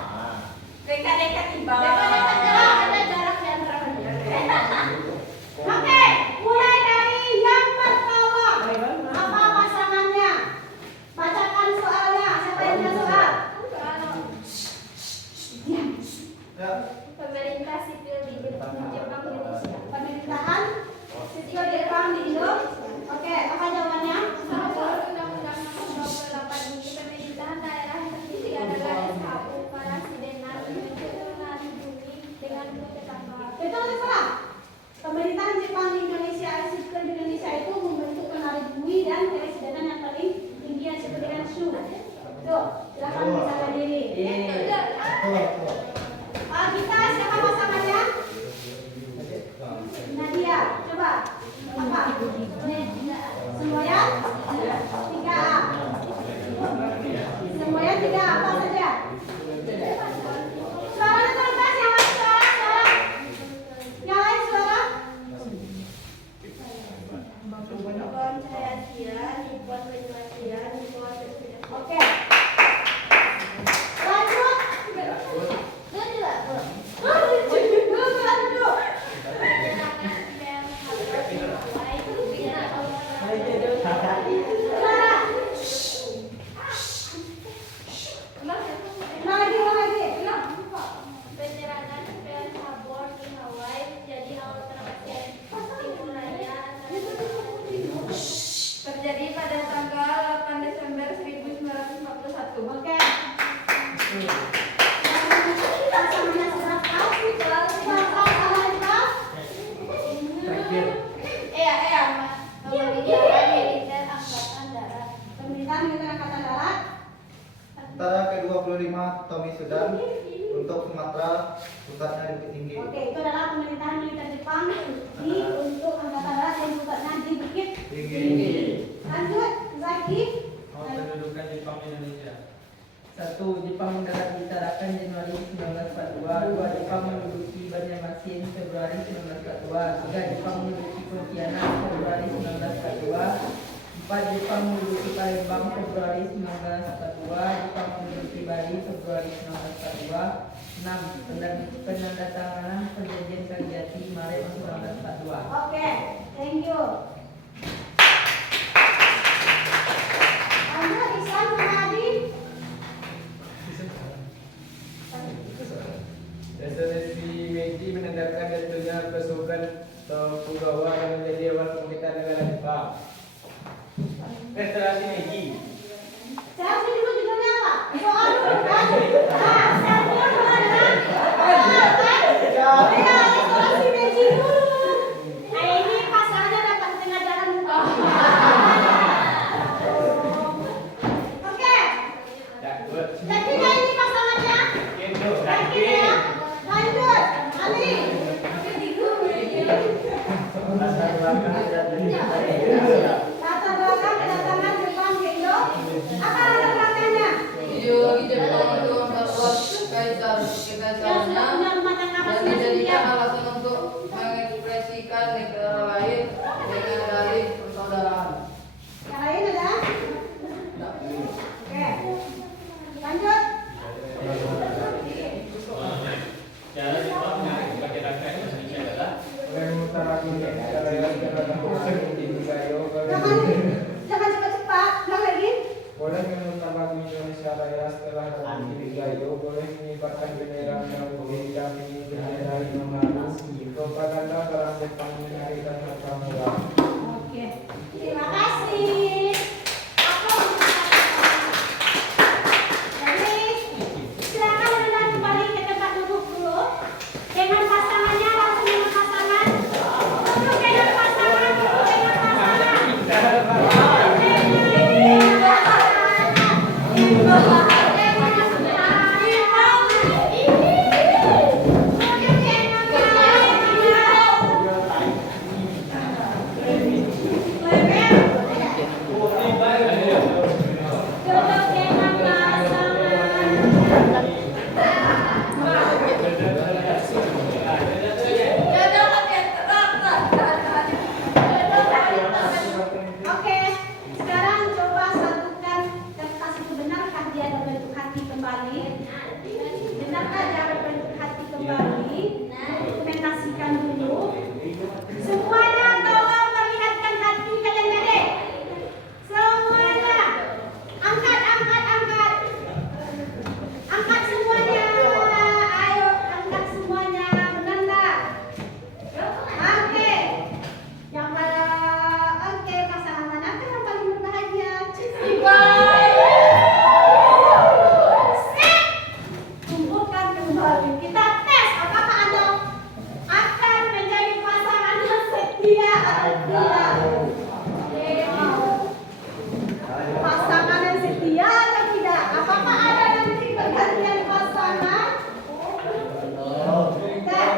Dekat-dekat di bawah. Dekat-dekat jarak, ada jarak di antara kalian. Oke, mulai dari yang pertama. Apa pasangannya? Bacakan soalnya. Siapa yang punya soal? Ya. Pemerintah sipil di Jepang Indonesia. Pemerintahan sipil Jepang di Indo. Oke, apa jawabannya? Menurut Undang-Undang Nomor 28 ini, pemerintahan daerah yang terdiri adalah SHU Karasidenan dibentuk menandungi dengan tetangga. Betul atau salah? Pemerintahan Jepang di Indonesia, sipil di Indonesia itu membentuk penari bui dan keresidenan yang paling tinggi yang disebut dengan SHU. Tuh, silakan misalkan diri. Kita siapa pasangannya? Nadia, coba. Apa? Semuanya? 3A. Semuanya 3A, apa saja? Suaranya terlepas, yang lain suara. Yang lain suara. Nippon Hayasia, Nippon Penimasia, Nippon Presiden. Oke. Lanjut. Duduk. Suara. Ulang lagi. Penyerangan Pearl Harbor di Hawaii menjadi awal terjadi Timur Raya terjadi pada tanggal 8 Desember 1941. Oke. Pasangannya sudah tahu. Salah Iqbal. Pemerintahan militer Angkatan Darat. Pemerintahan militer Angkatan Darat. Tentara ke-25 Tommy Sudan untuk Sumatera, pusatnya di Bukit Tinggi. Oke, itu adalah pemerintahan militer Jepang di untuk Angkatan Darat yang pusatnya di Bukit Tinggi. 1. Jepang mendarat Januari 1942. 2. Jepang menduduki Banjarmasin Februari 1942. 3. Jepang menduduki Pontianak Februari 1942. 4. Jepang menduduki Palembang Februari 1942. Jepang menduduki Bali Februari 1942. 6. Penandatanganan Perjanjian Kalijati Maret 1942. Oke, thank you. Anda Ihsan Manadi. Resolusi Meiji menandakan jatuhnya pasukan Tokugawa yang menjadi awal pemerintahan negara Jepang. Resolusi Meiji. Saya sini dulu judulnya apa? Soal dulu kan? Nah, saya dulu kan? Ya, resolusi Meiji dulu. Nah, ini pasalnya dapat tengah jalan. Oke, yakin ya ini pasangannya? Yakin ya? Lanjut, Ali. Latar belakang Latar belakang kedatangan Jepang ke Indo. Apa latar belakangnya? Ideologi Jepang itu memperkuat Yang sudah punya kekaisaran rumah tangga dan masing-masing dijadikan ya. alasan untuk mengekspresikan negara lain dengan dalih persaudaraan. Yang lain ada? Oke, lanjut. Cara Jepang memperkirakan Indonesia adalah mengutarakan negara yang terhadap Jangan cepat-cepat. Ulang lagi. boleh mengutamakan Indonesia Raya setelah Republik Gayo, boleh mengibarkan bendera yang didampingi bendera yang baru. Propaganda perang Jepang menarikan pramuka. Oke, terima kasih. Jadi, silakan Anda kembali ke tempat duduk dulu. Dengan pasangannya langsung dengan pasangan. Duduk dengan pasangan, duduk dengan pasangan. Oke, sekarang coba satukan kertas itu, benarkah dia berbentuk hati kembali? Benarkah dia berbentuk hati kembali? Dokumentasikan dulu. Semuanya tolong perlihatkan hati kalian adik. Semuanya. Angkat, angkat, angkat. Angkat semuanya. Ayo, angkat semuanya. Benar enggak? Oke. Yang oke, pasangan manakah yang paling berbahagia? Sip. Kumpulkan kembali. Kita tes apakah Anda akan menjadi pasangan yang setia atau tidak. Pasangan yang setia atau tidak? Apakah ada nanti pergantian pasangan? Tes.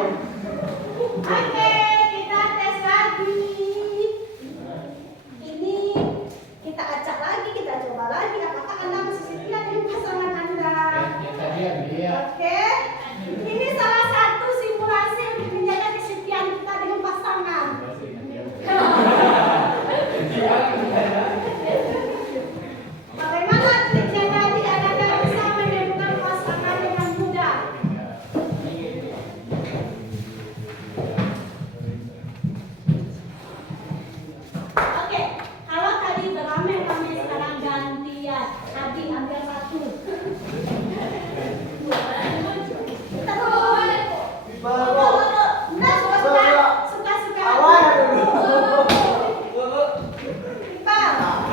Oke, kita tes lagi. Ini kita acak lagi, kita coba lagi. Apakah Anda masih setia dengan pasangan Anda? Oke. Ini salah satu simulasi untuk menjaga kesetiaan kita dengan pasangan. Bagaimana triknya tadi? Anda bisa menemukan pasangan dengan mudah. Oke, kalau tadi beramai-ramai sekarang gantian. Adi ambil satu. Kita dulu. Nah, suka-suka. Suka-suka. Iqbal.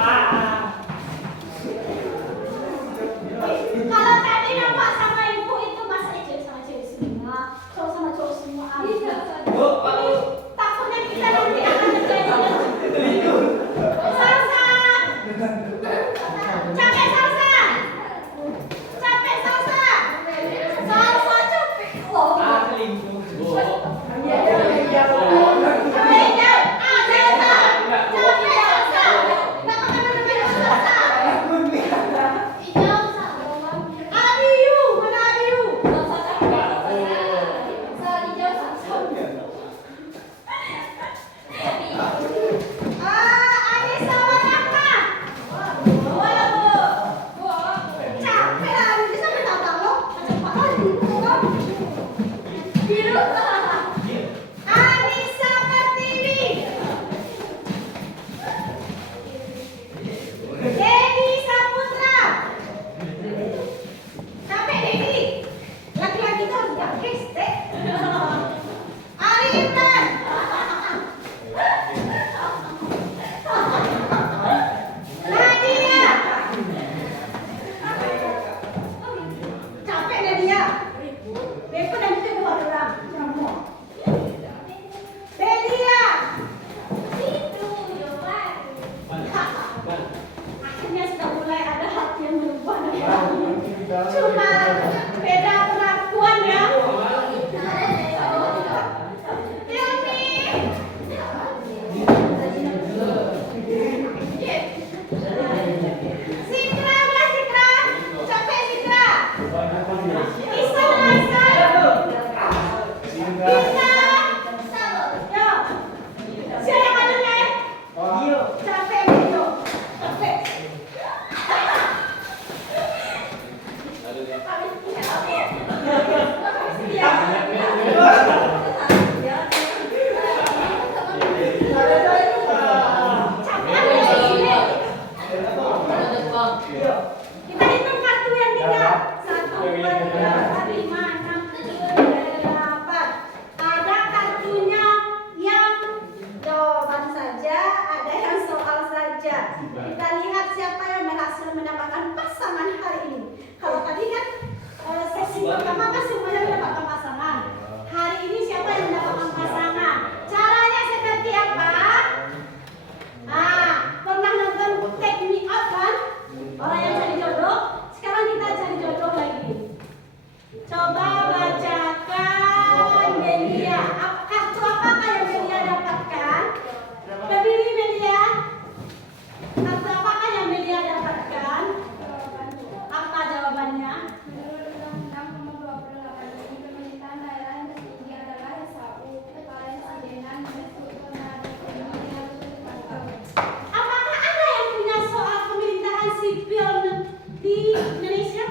saja. Kita lihat siapa yang berhasil mendapatkan pasangan hari ini. Kalau tadi kan sesi pertama kan semuanya mendapatkan pasangan. Hari ini siapa yang mendapatkan pasangan? Caranya seperti apa? Pernah nonton Take Me Out kan? Orang yang cari jodoh. Sekarang kita cari jodoh lagi. Coba bacakan Melia. Kartu apakah yang Melia dapatkan? Berdiri Melia. Kartu apakah yang Melia dapatkan? Apa jawabannya? Menurut Undang-Undang Nomor 28 ini, pemerintahan daerah yang tertinggi adalah SAU, Kepala Presidenan, Direktur Utama Ekonomi yang berkepentingan. Apakah ada yang punya soal pemerintahan sipil di Indonesia?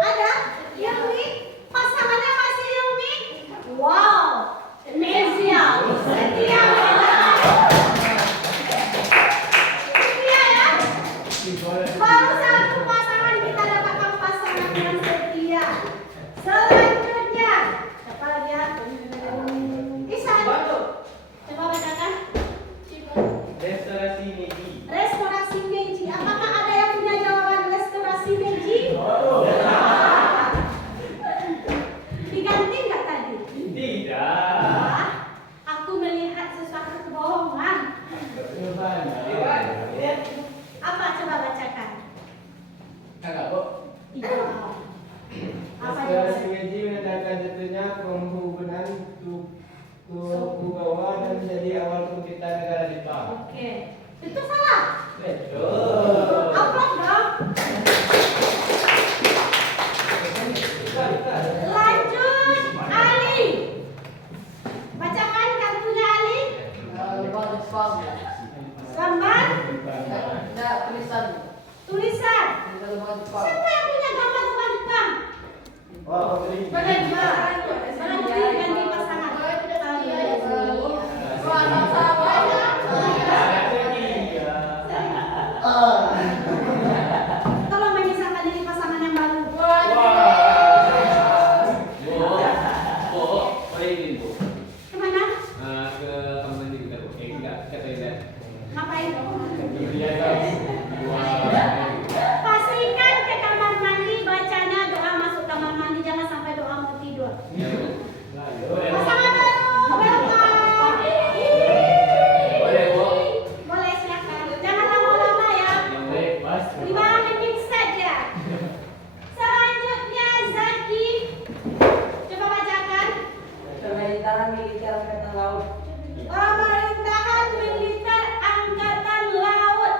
Ada? Yumi? Pasangannya masih Yumi? Wow! Nezia! Setia Setia ya? Baru satu pasangan kita dapatkan pasangan yang setia. Selanjutnya siapa lagi ya? Isan. Coba bacakan. Restorasi Meiji. Restorasi Meiji. Apakah ada yang punya jawaban restorasi Meiji? Diganti nggak tadi? Tidak. Aku melihat sesuatu kebohongan. Apa coba bacakan? Kakak, Bu. Iya. Apa Restorasi jawabannya? Meiji menandakan jatuhnya penghubungan Tokugawa dan menjadi awal penciptaan negara Jepang. Oke. Itu salah. Betul. Upload dong. Lanjut Ali. Bacakan kartunya Ali. Lubang Jepang. Gambar, Tidak tulisan. tulisan. Tulisan lubang Jepang. Siapa yang punya gambar lubang Jepang? Bagaimana? Berarti ganti pasangan. Tolong memisahkan diri pasangan yang baru. Boleh izin, Bu. Kemana? Ke kamar mandi bentar, Bu. Enggak, ke toilet. Ngapain? Iya, guys. Pastikan ke kamar mandi, bacanya doa masuk kamar mandi, jangan sampai doa mau tidur. Iya, Bu. Boleh, Bu. Pasangan baru, welcome. Boleh, Bu. Boleh silakan. Jangan lama-lama ya. Yang baik, Mas. 5 menit saja. Selanjutnya Zaki. Coba bacakan. Pemerintahan militer Angkatan Laut. Pemerintahan militer Angkatan Laut.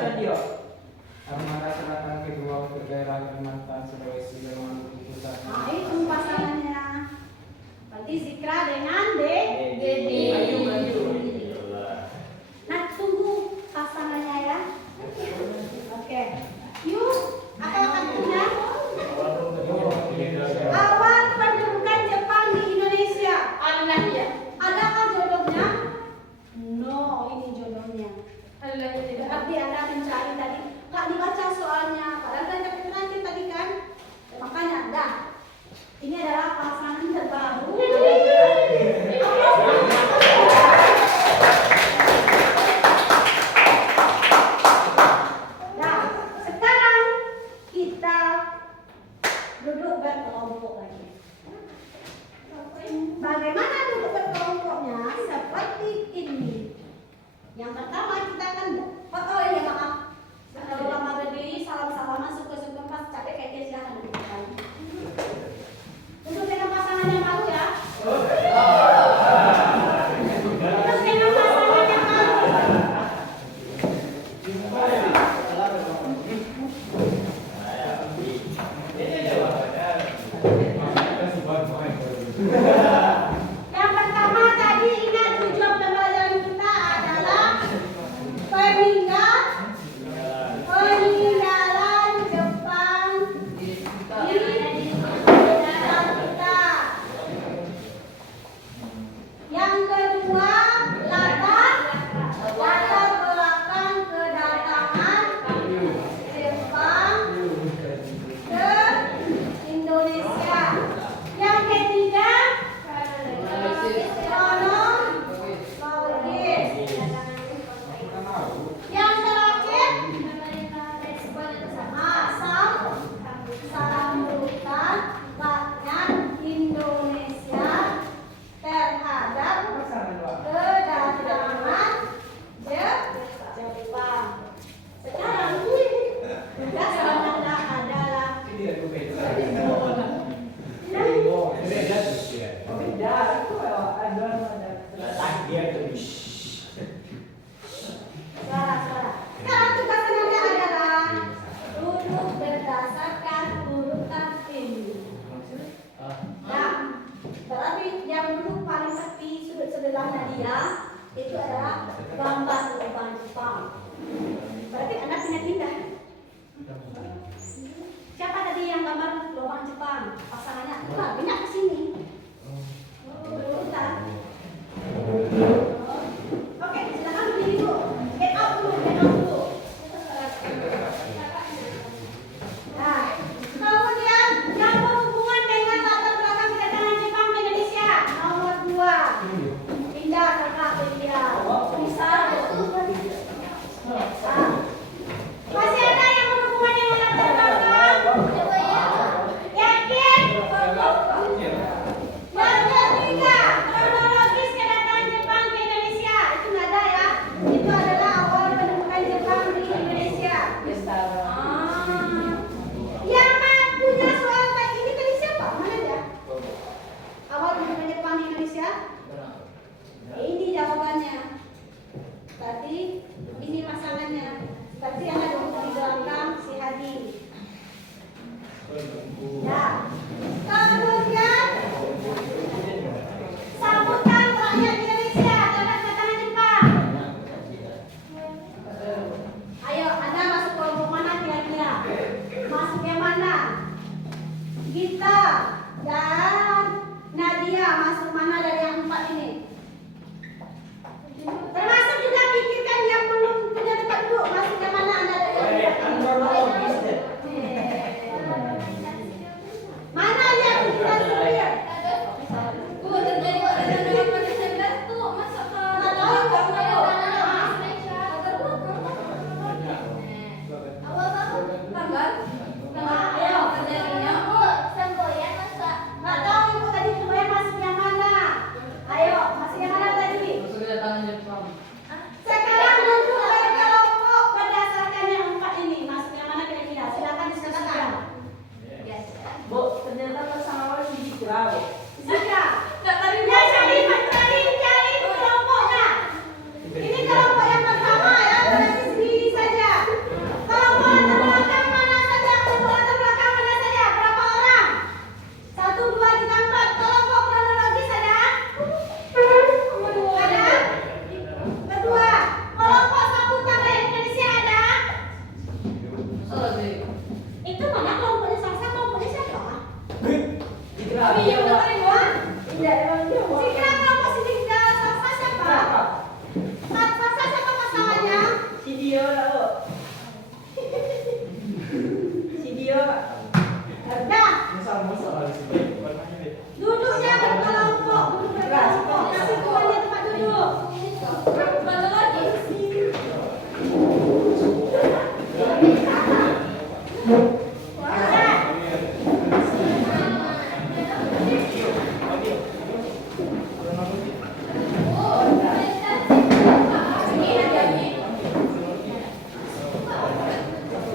Radio. Armada Selatan kedua untuk daerah Kalimantan, Sulawesi, dan Maluku Pusat. Nah, itu pasangannya. Berarti Zikra dengan Dedi. Maju. Nah, tunggu pasangannya ya. Oke. Yuk, apa kartunya? Awal pendudukan Jepang di Indonesia. Adakah jodohnya? No, ini jodohnya. Berarti Anda mencari tadi. Nggak dibaca soalnya. Padahal Anda nanti tadi kan. Makanya, dah. Ini adalah pasangan terbaru. Nah, sekarang kita duduk berkelompok lagi. Bagaimana duduk berkelompoknya? Seperti ini. Yang pertama kita akan iya maaf. Kalau lama berdiri salam-salaman suka-suka pas capek kayak silahkan duduk. Duduk dengan pasangan Dio lah, Bu. Si Dio, Pak. Dah, Sama soal sih. Warnanya beda. duduknya berkelompok, duduk berkelompok. Kasih semuanya tempat duduk. Mana lagi?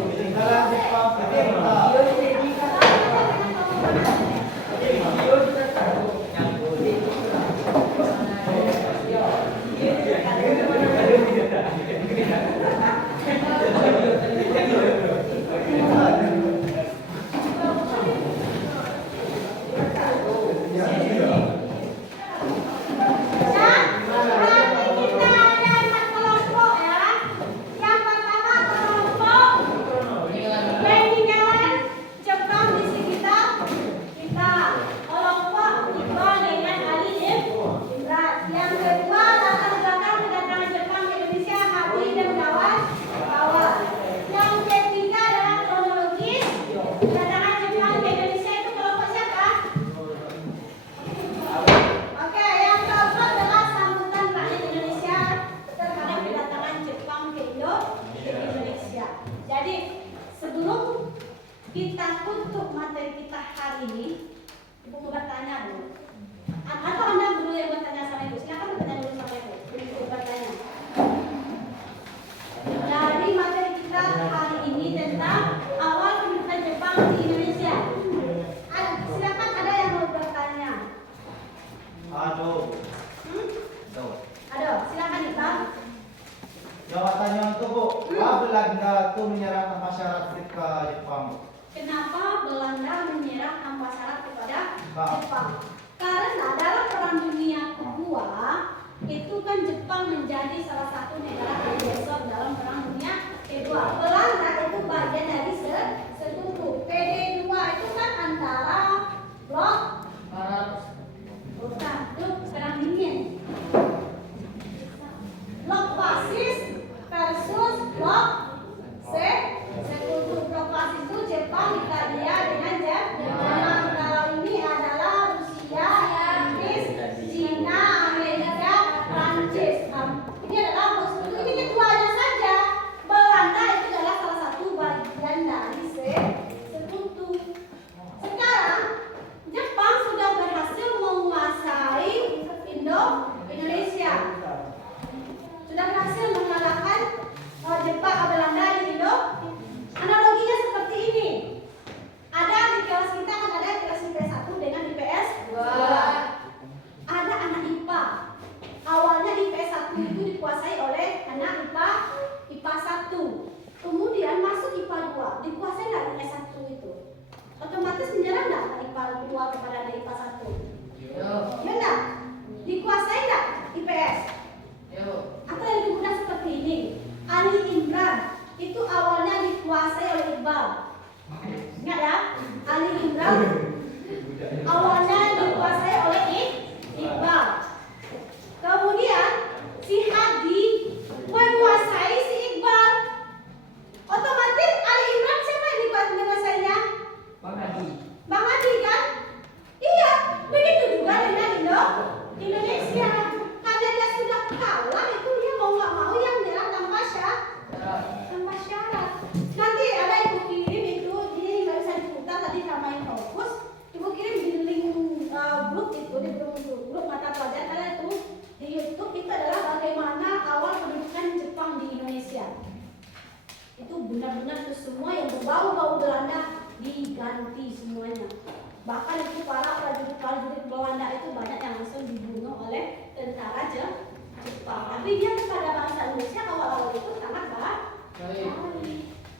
Peninggalan Jepang ternyata. Dio jadi kan. Dio juga tahu. Oke, yang keempat adalah sambutan rakyat Indonesia terhadap kedatangan Jepang ke Indonesia. Jadi, sebelum kita tutup materi kita hari ini, Ibu mau bertanya dulu. Atau Anda dulu yang bertanya sama Ibu? Silakan bertanya dulu sama Ibu. Ibu bertanya. Dari materi kita hari ini tentang awal kedudukan Jepang di Indonesia. Silakan ada yang mau bertanya? Aduh. Ada, silakan Iqbal. Jawabannya untuk Bu, Belanda itu menyerahkan masyarakat ke Jepang. Kenapa Belanda menyerah tanpa syarat kepada Nah. Jepang? Karena dalam Perang Dunia Kedua itu kan Jepang menjadi salah satu negara agresor dalam Perang Dunia Kedua. Belanda itu bagian dari sekutu. PD2 itu kan antara blok bukan, itu Perang Dingin. Blok basis versus blok sekutu. Blok basis itu Jepang, Italia dengan Jerman. Kalau ini adalah Rusia, Inggris, Cina, Amerika, Prancis. Ini adalah blok sekutu. Ini ketuanya saja. Belanda itu adalah salah satu bagian dari sekutu. Sekarang Jepang sudah berhasil menguasai Indonesia. Sudah berhasil mengalahkan Jepang Belanda di Indo. Analoginya seperti ini. Ada di kelas kita kan ada kelas IPS 1 dengan IPS 2. Ada anak IPA. Awalnya IPS 1 itu dikuasai oleh anak IPA 1. Kemudian masuk IPA 2, dikuasai nggak IPS 1 itu? Otomatis menyerah nggak anak IPA 2 kepada anak IPA 1? Ya enggak? Dikuasai nggak IPS? Atau yang lebih mudah seperti ini. Ali Imran itu awalnya dikuasai oleh Iqbal. Ingat ya? Ali Imran awalnya dikuasai oleh Iqbal. Kemudian si Hadi menguasai si Iqbal. Otomatis Ali Imran siapa yang menguasainya? Bang Hadi. Bang Hadi kan? Iya, begitu juga dengan Indonesia. Karena dia sudah kalah, itu dia mau nggak mau yang nyerang tanpa syarat. Nanti ada ibu kirim itu, ini nggak bisa diputar tadi namanya fokus. Ibu kirim di link grup itu, di grup mata pelajaran karena itu di YouTube itu adalah bagaimana awal kedudukan Jepang di Indonesia. Itu benar-benar itu semua yang berbau-bau Belanda diganti semuanya. Bahkan itu para prajurit Belanda itu banyak yang langsung dibunuh oleh tentara Jepang. Tapi dia kepada bangsa Indonesia awal-awal itu sangat baik.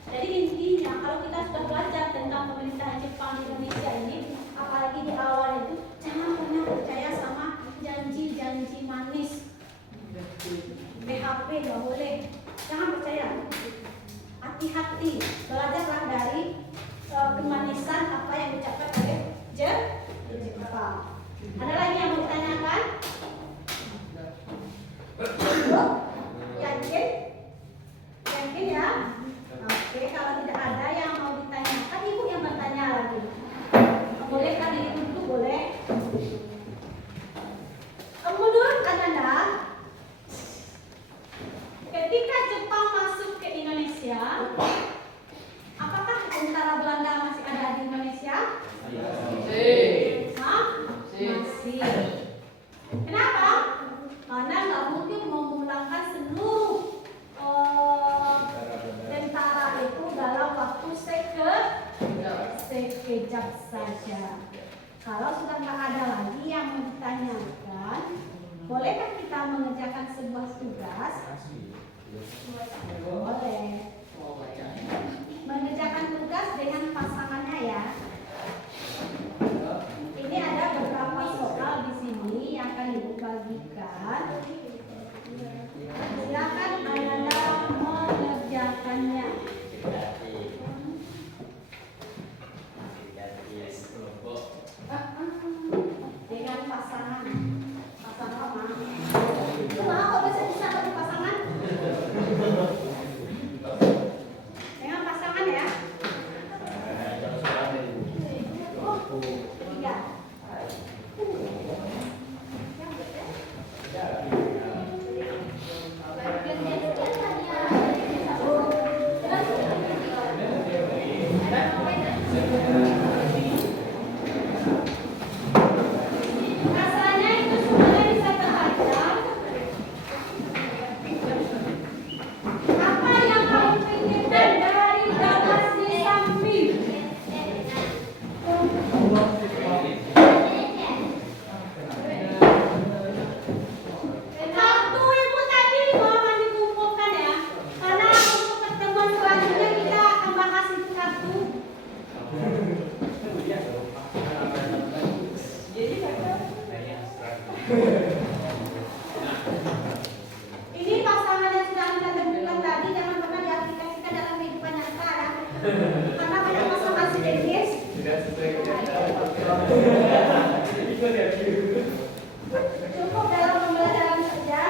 Jadi intinya kalau kita sudah belajar tentang pemerintahan Jepang di Indonesia ini, apalagi di awal itu, jangan pernah percaya sama janji-janji manis. PHP nggak boleh, jangan percaya. Hati-hati, belajarlah dari kemanisan apa yang diucapkan oleh Jepang. Ada lagi yang mau ditanyakan? Yakin? Yakin Indonesia? Apakah tentara Belanda masih ada di Indonesia? Hah? Masih. Kenapa? Karena nggak mungkin memulangkan seluruh tentara itu dalam waktu sekejap saja. Kalau sudah nggak ada lagi yang mau ditanyakan, bolehkah kita mengerjakan sebuah tugas? Boleh. Mengerjakan tugas dengan pasangannya ya. Ini ada beberapa soal di sini yang akan Ibu bagikan. Silakan Anda mengerjakannya. Dengan pasangan. Pasangan mana? Itu mau kok bisa pakai pasangan? Dengan pasangan ya. Tiga. Rasanya itu semuanya bisa terbaca. Apa yang kamu pikirkan dari gagas di samping? Kartu Ibu tadi mohon dikumpulkan ya. Karena untuk pertemuan selanjutnya kita akan bahas itu kartu. Ini pasangan yang sudah Anda tentukan tadi jangan pernah diaplikasikan dalam kehidupan nyata ya. Karena banyak pasangan sinergis. Cukup dalam pembelajaran saja.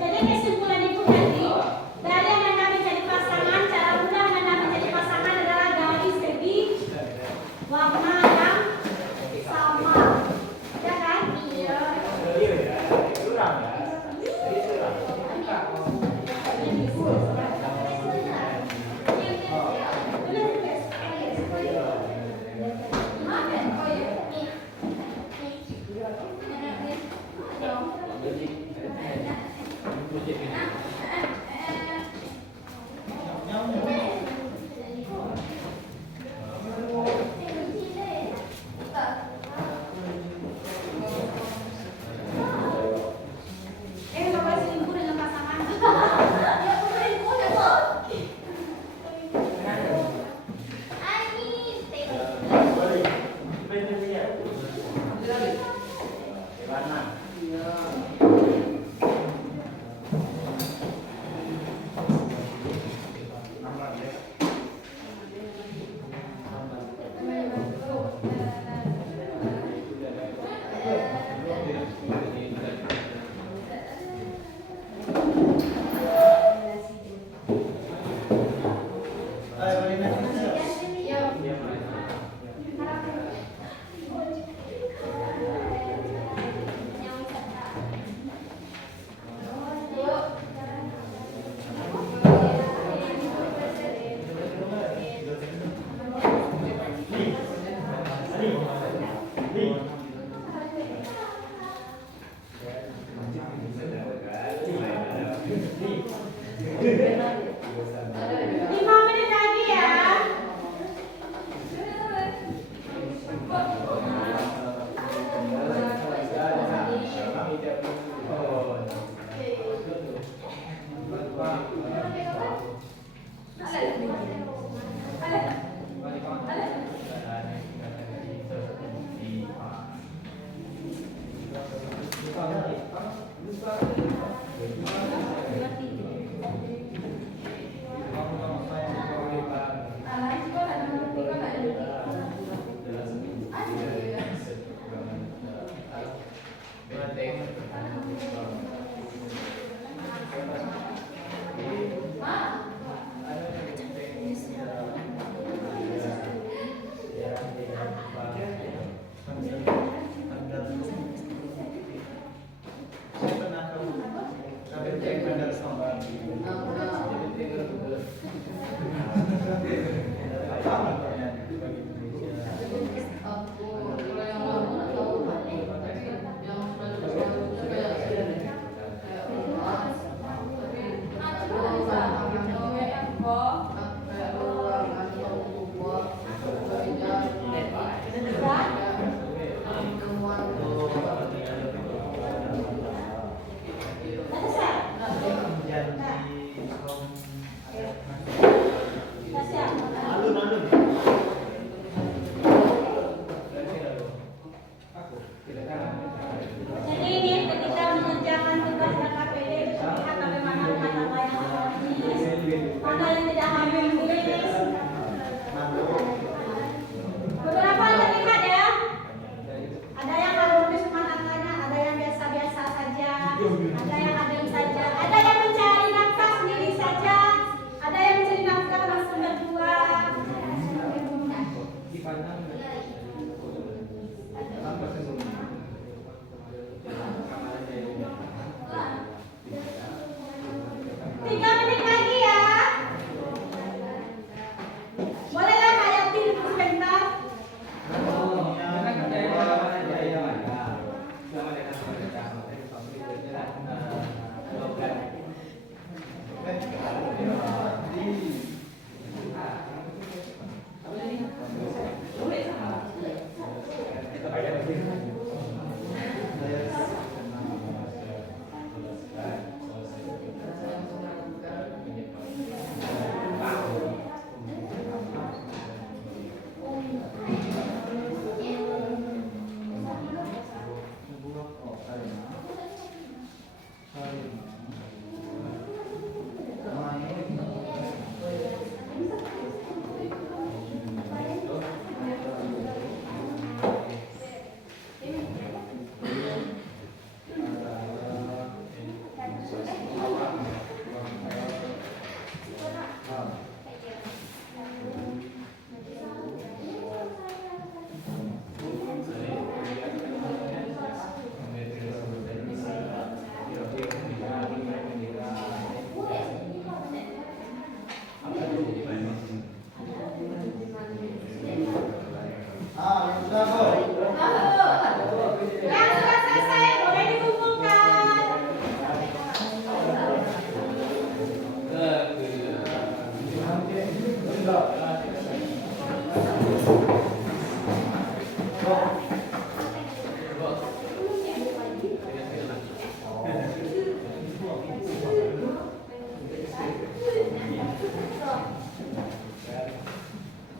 Jadi kesimpulan Ibu nanti dari yang Anda menjadi pasangan, cara mudah Anda menjadi pasangan adalah dari segi warna yang sama, ya kan? Iya.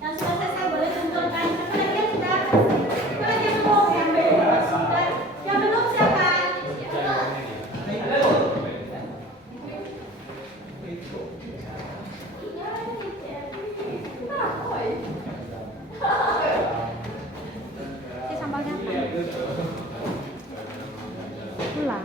Yang sudah selesai boleh tunjukkan. Siapa lagi yang sudah? Siapa lagi yang belum? Yang belum siapa? Ini sambalnya apa? Pulang.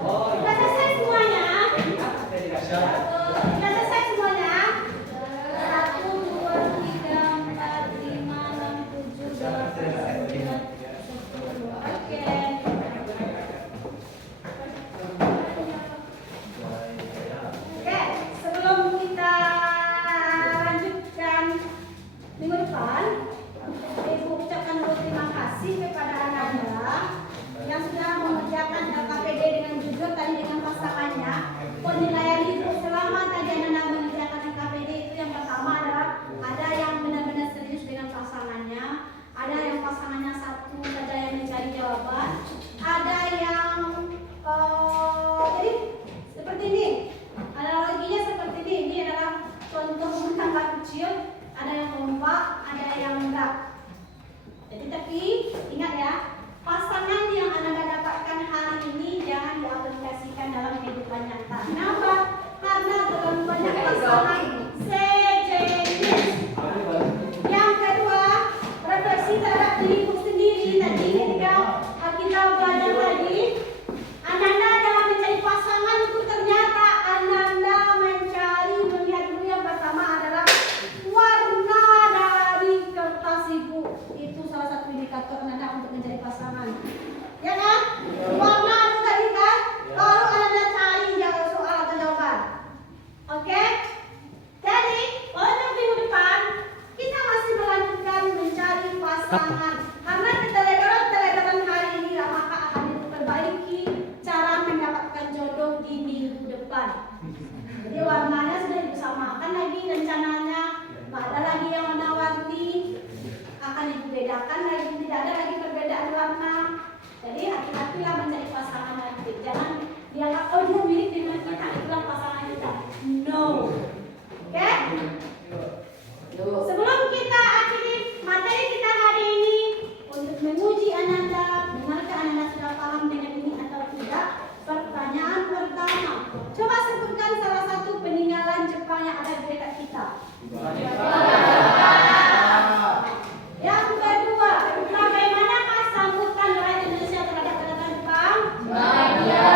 Sudah selesai semuanya? Sudah selesai semuanya? 1, 2, 3, 4, 5, 6, 7, 8, 9, 10. Oke. Oke, sebelum kita lanjutkan minggu depan, Ibu ucapkan dulu terima kasih kepada Ananda yang sudah mengerjakan LKPD dengan jujur tadi dengan pasangannya. Penilaian Ibu selama tadi Ananda mengerjakan LKPD itu yang pertama adalah ada yang benar-benar serius dengan pasangannya, ada yang pasangannya satu saja yang mencari jawaban, ada yang jadi seperti ini. Analoginya seperti ini. Ini adalah contoh tangga kecil, ada yang kompak, ada yang enggak. Jadi tapi ingat ya, pasangan yang Anda dapatkan hari ini jangan diaplikasikan dalam kehidupan nyata. Kenapa? Karena terlalu banyak pasangan sejenis. Yang kedua, refleksi terhadap dirimu sendiri. Tadi ketika kita belajar tadi, Ananda dalam mencari pasangan itu ternyata Ananda melihat dulu yang pertama adalah warna dari kertas ibu. Itu salah satu indikator Ananda untuk mencari pasangan. Ya kan? Warna itu tadi kan? Lalu Ananda cari soal atau jawaban. Oke? Jadi, untuk minggu depan kita masih melanjutkan mencari pasangan. Karena keteledoran hari ini maka akan diperbaiki cara mendapatkan jodoh di minggu depan. Jadi warnanya sudah disamakan lagi rencananya. Nggak ada lagi yang warna-warni. Akan dibedakan lagi, tidak ada lagi perbedaan warna. Jadi hati-hatilah mencari pasangan nanti. Jangan dianggap oh dia mirip dengan kita, itulah pasangan kita. No. Oke? Sebelum kita akhiri materi kita hari ini, untuk menguji Ananda, benarkah Ananda sudah paham dengan ini atau tidak? Pertanyaan pertama, coba sebutkan salah satu peninggalan Jepang yang ada di dekat kita. Yang kedua, bagaimanakah sambutan rakyat Indonesia terhadap kedatangan Jepang? Bahagia.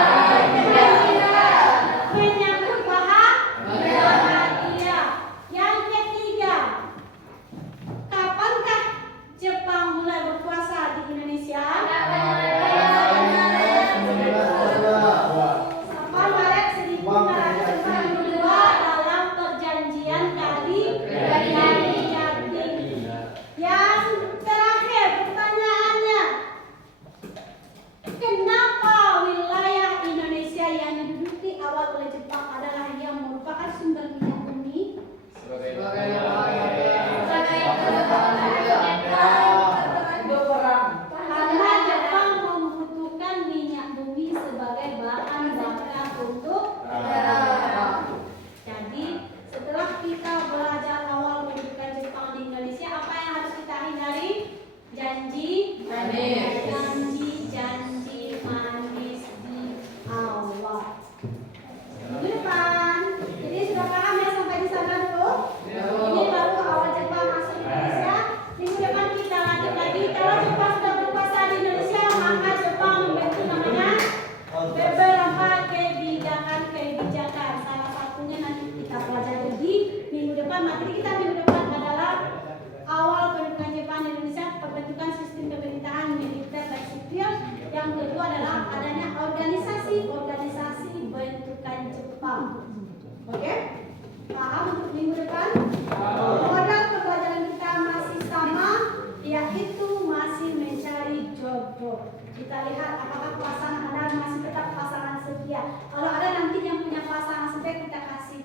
Kita lihat apakah pasangan Anda masih tetap pasangan setia. Kalau ada nanti yang punya pasangan setia, kita kasih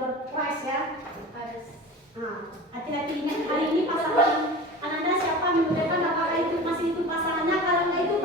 door prize ya. Hati-hati ingat, hari ini pasangan Anda siapa minggu depan, apakah itu masih itu pasangannya? Kalau nggak itu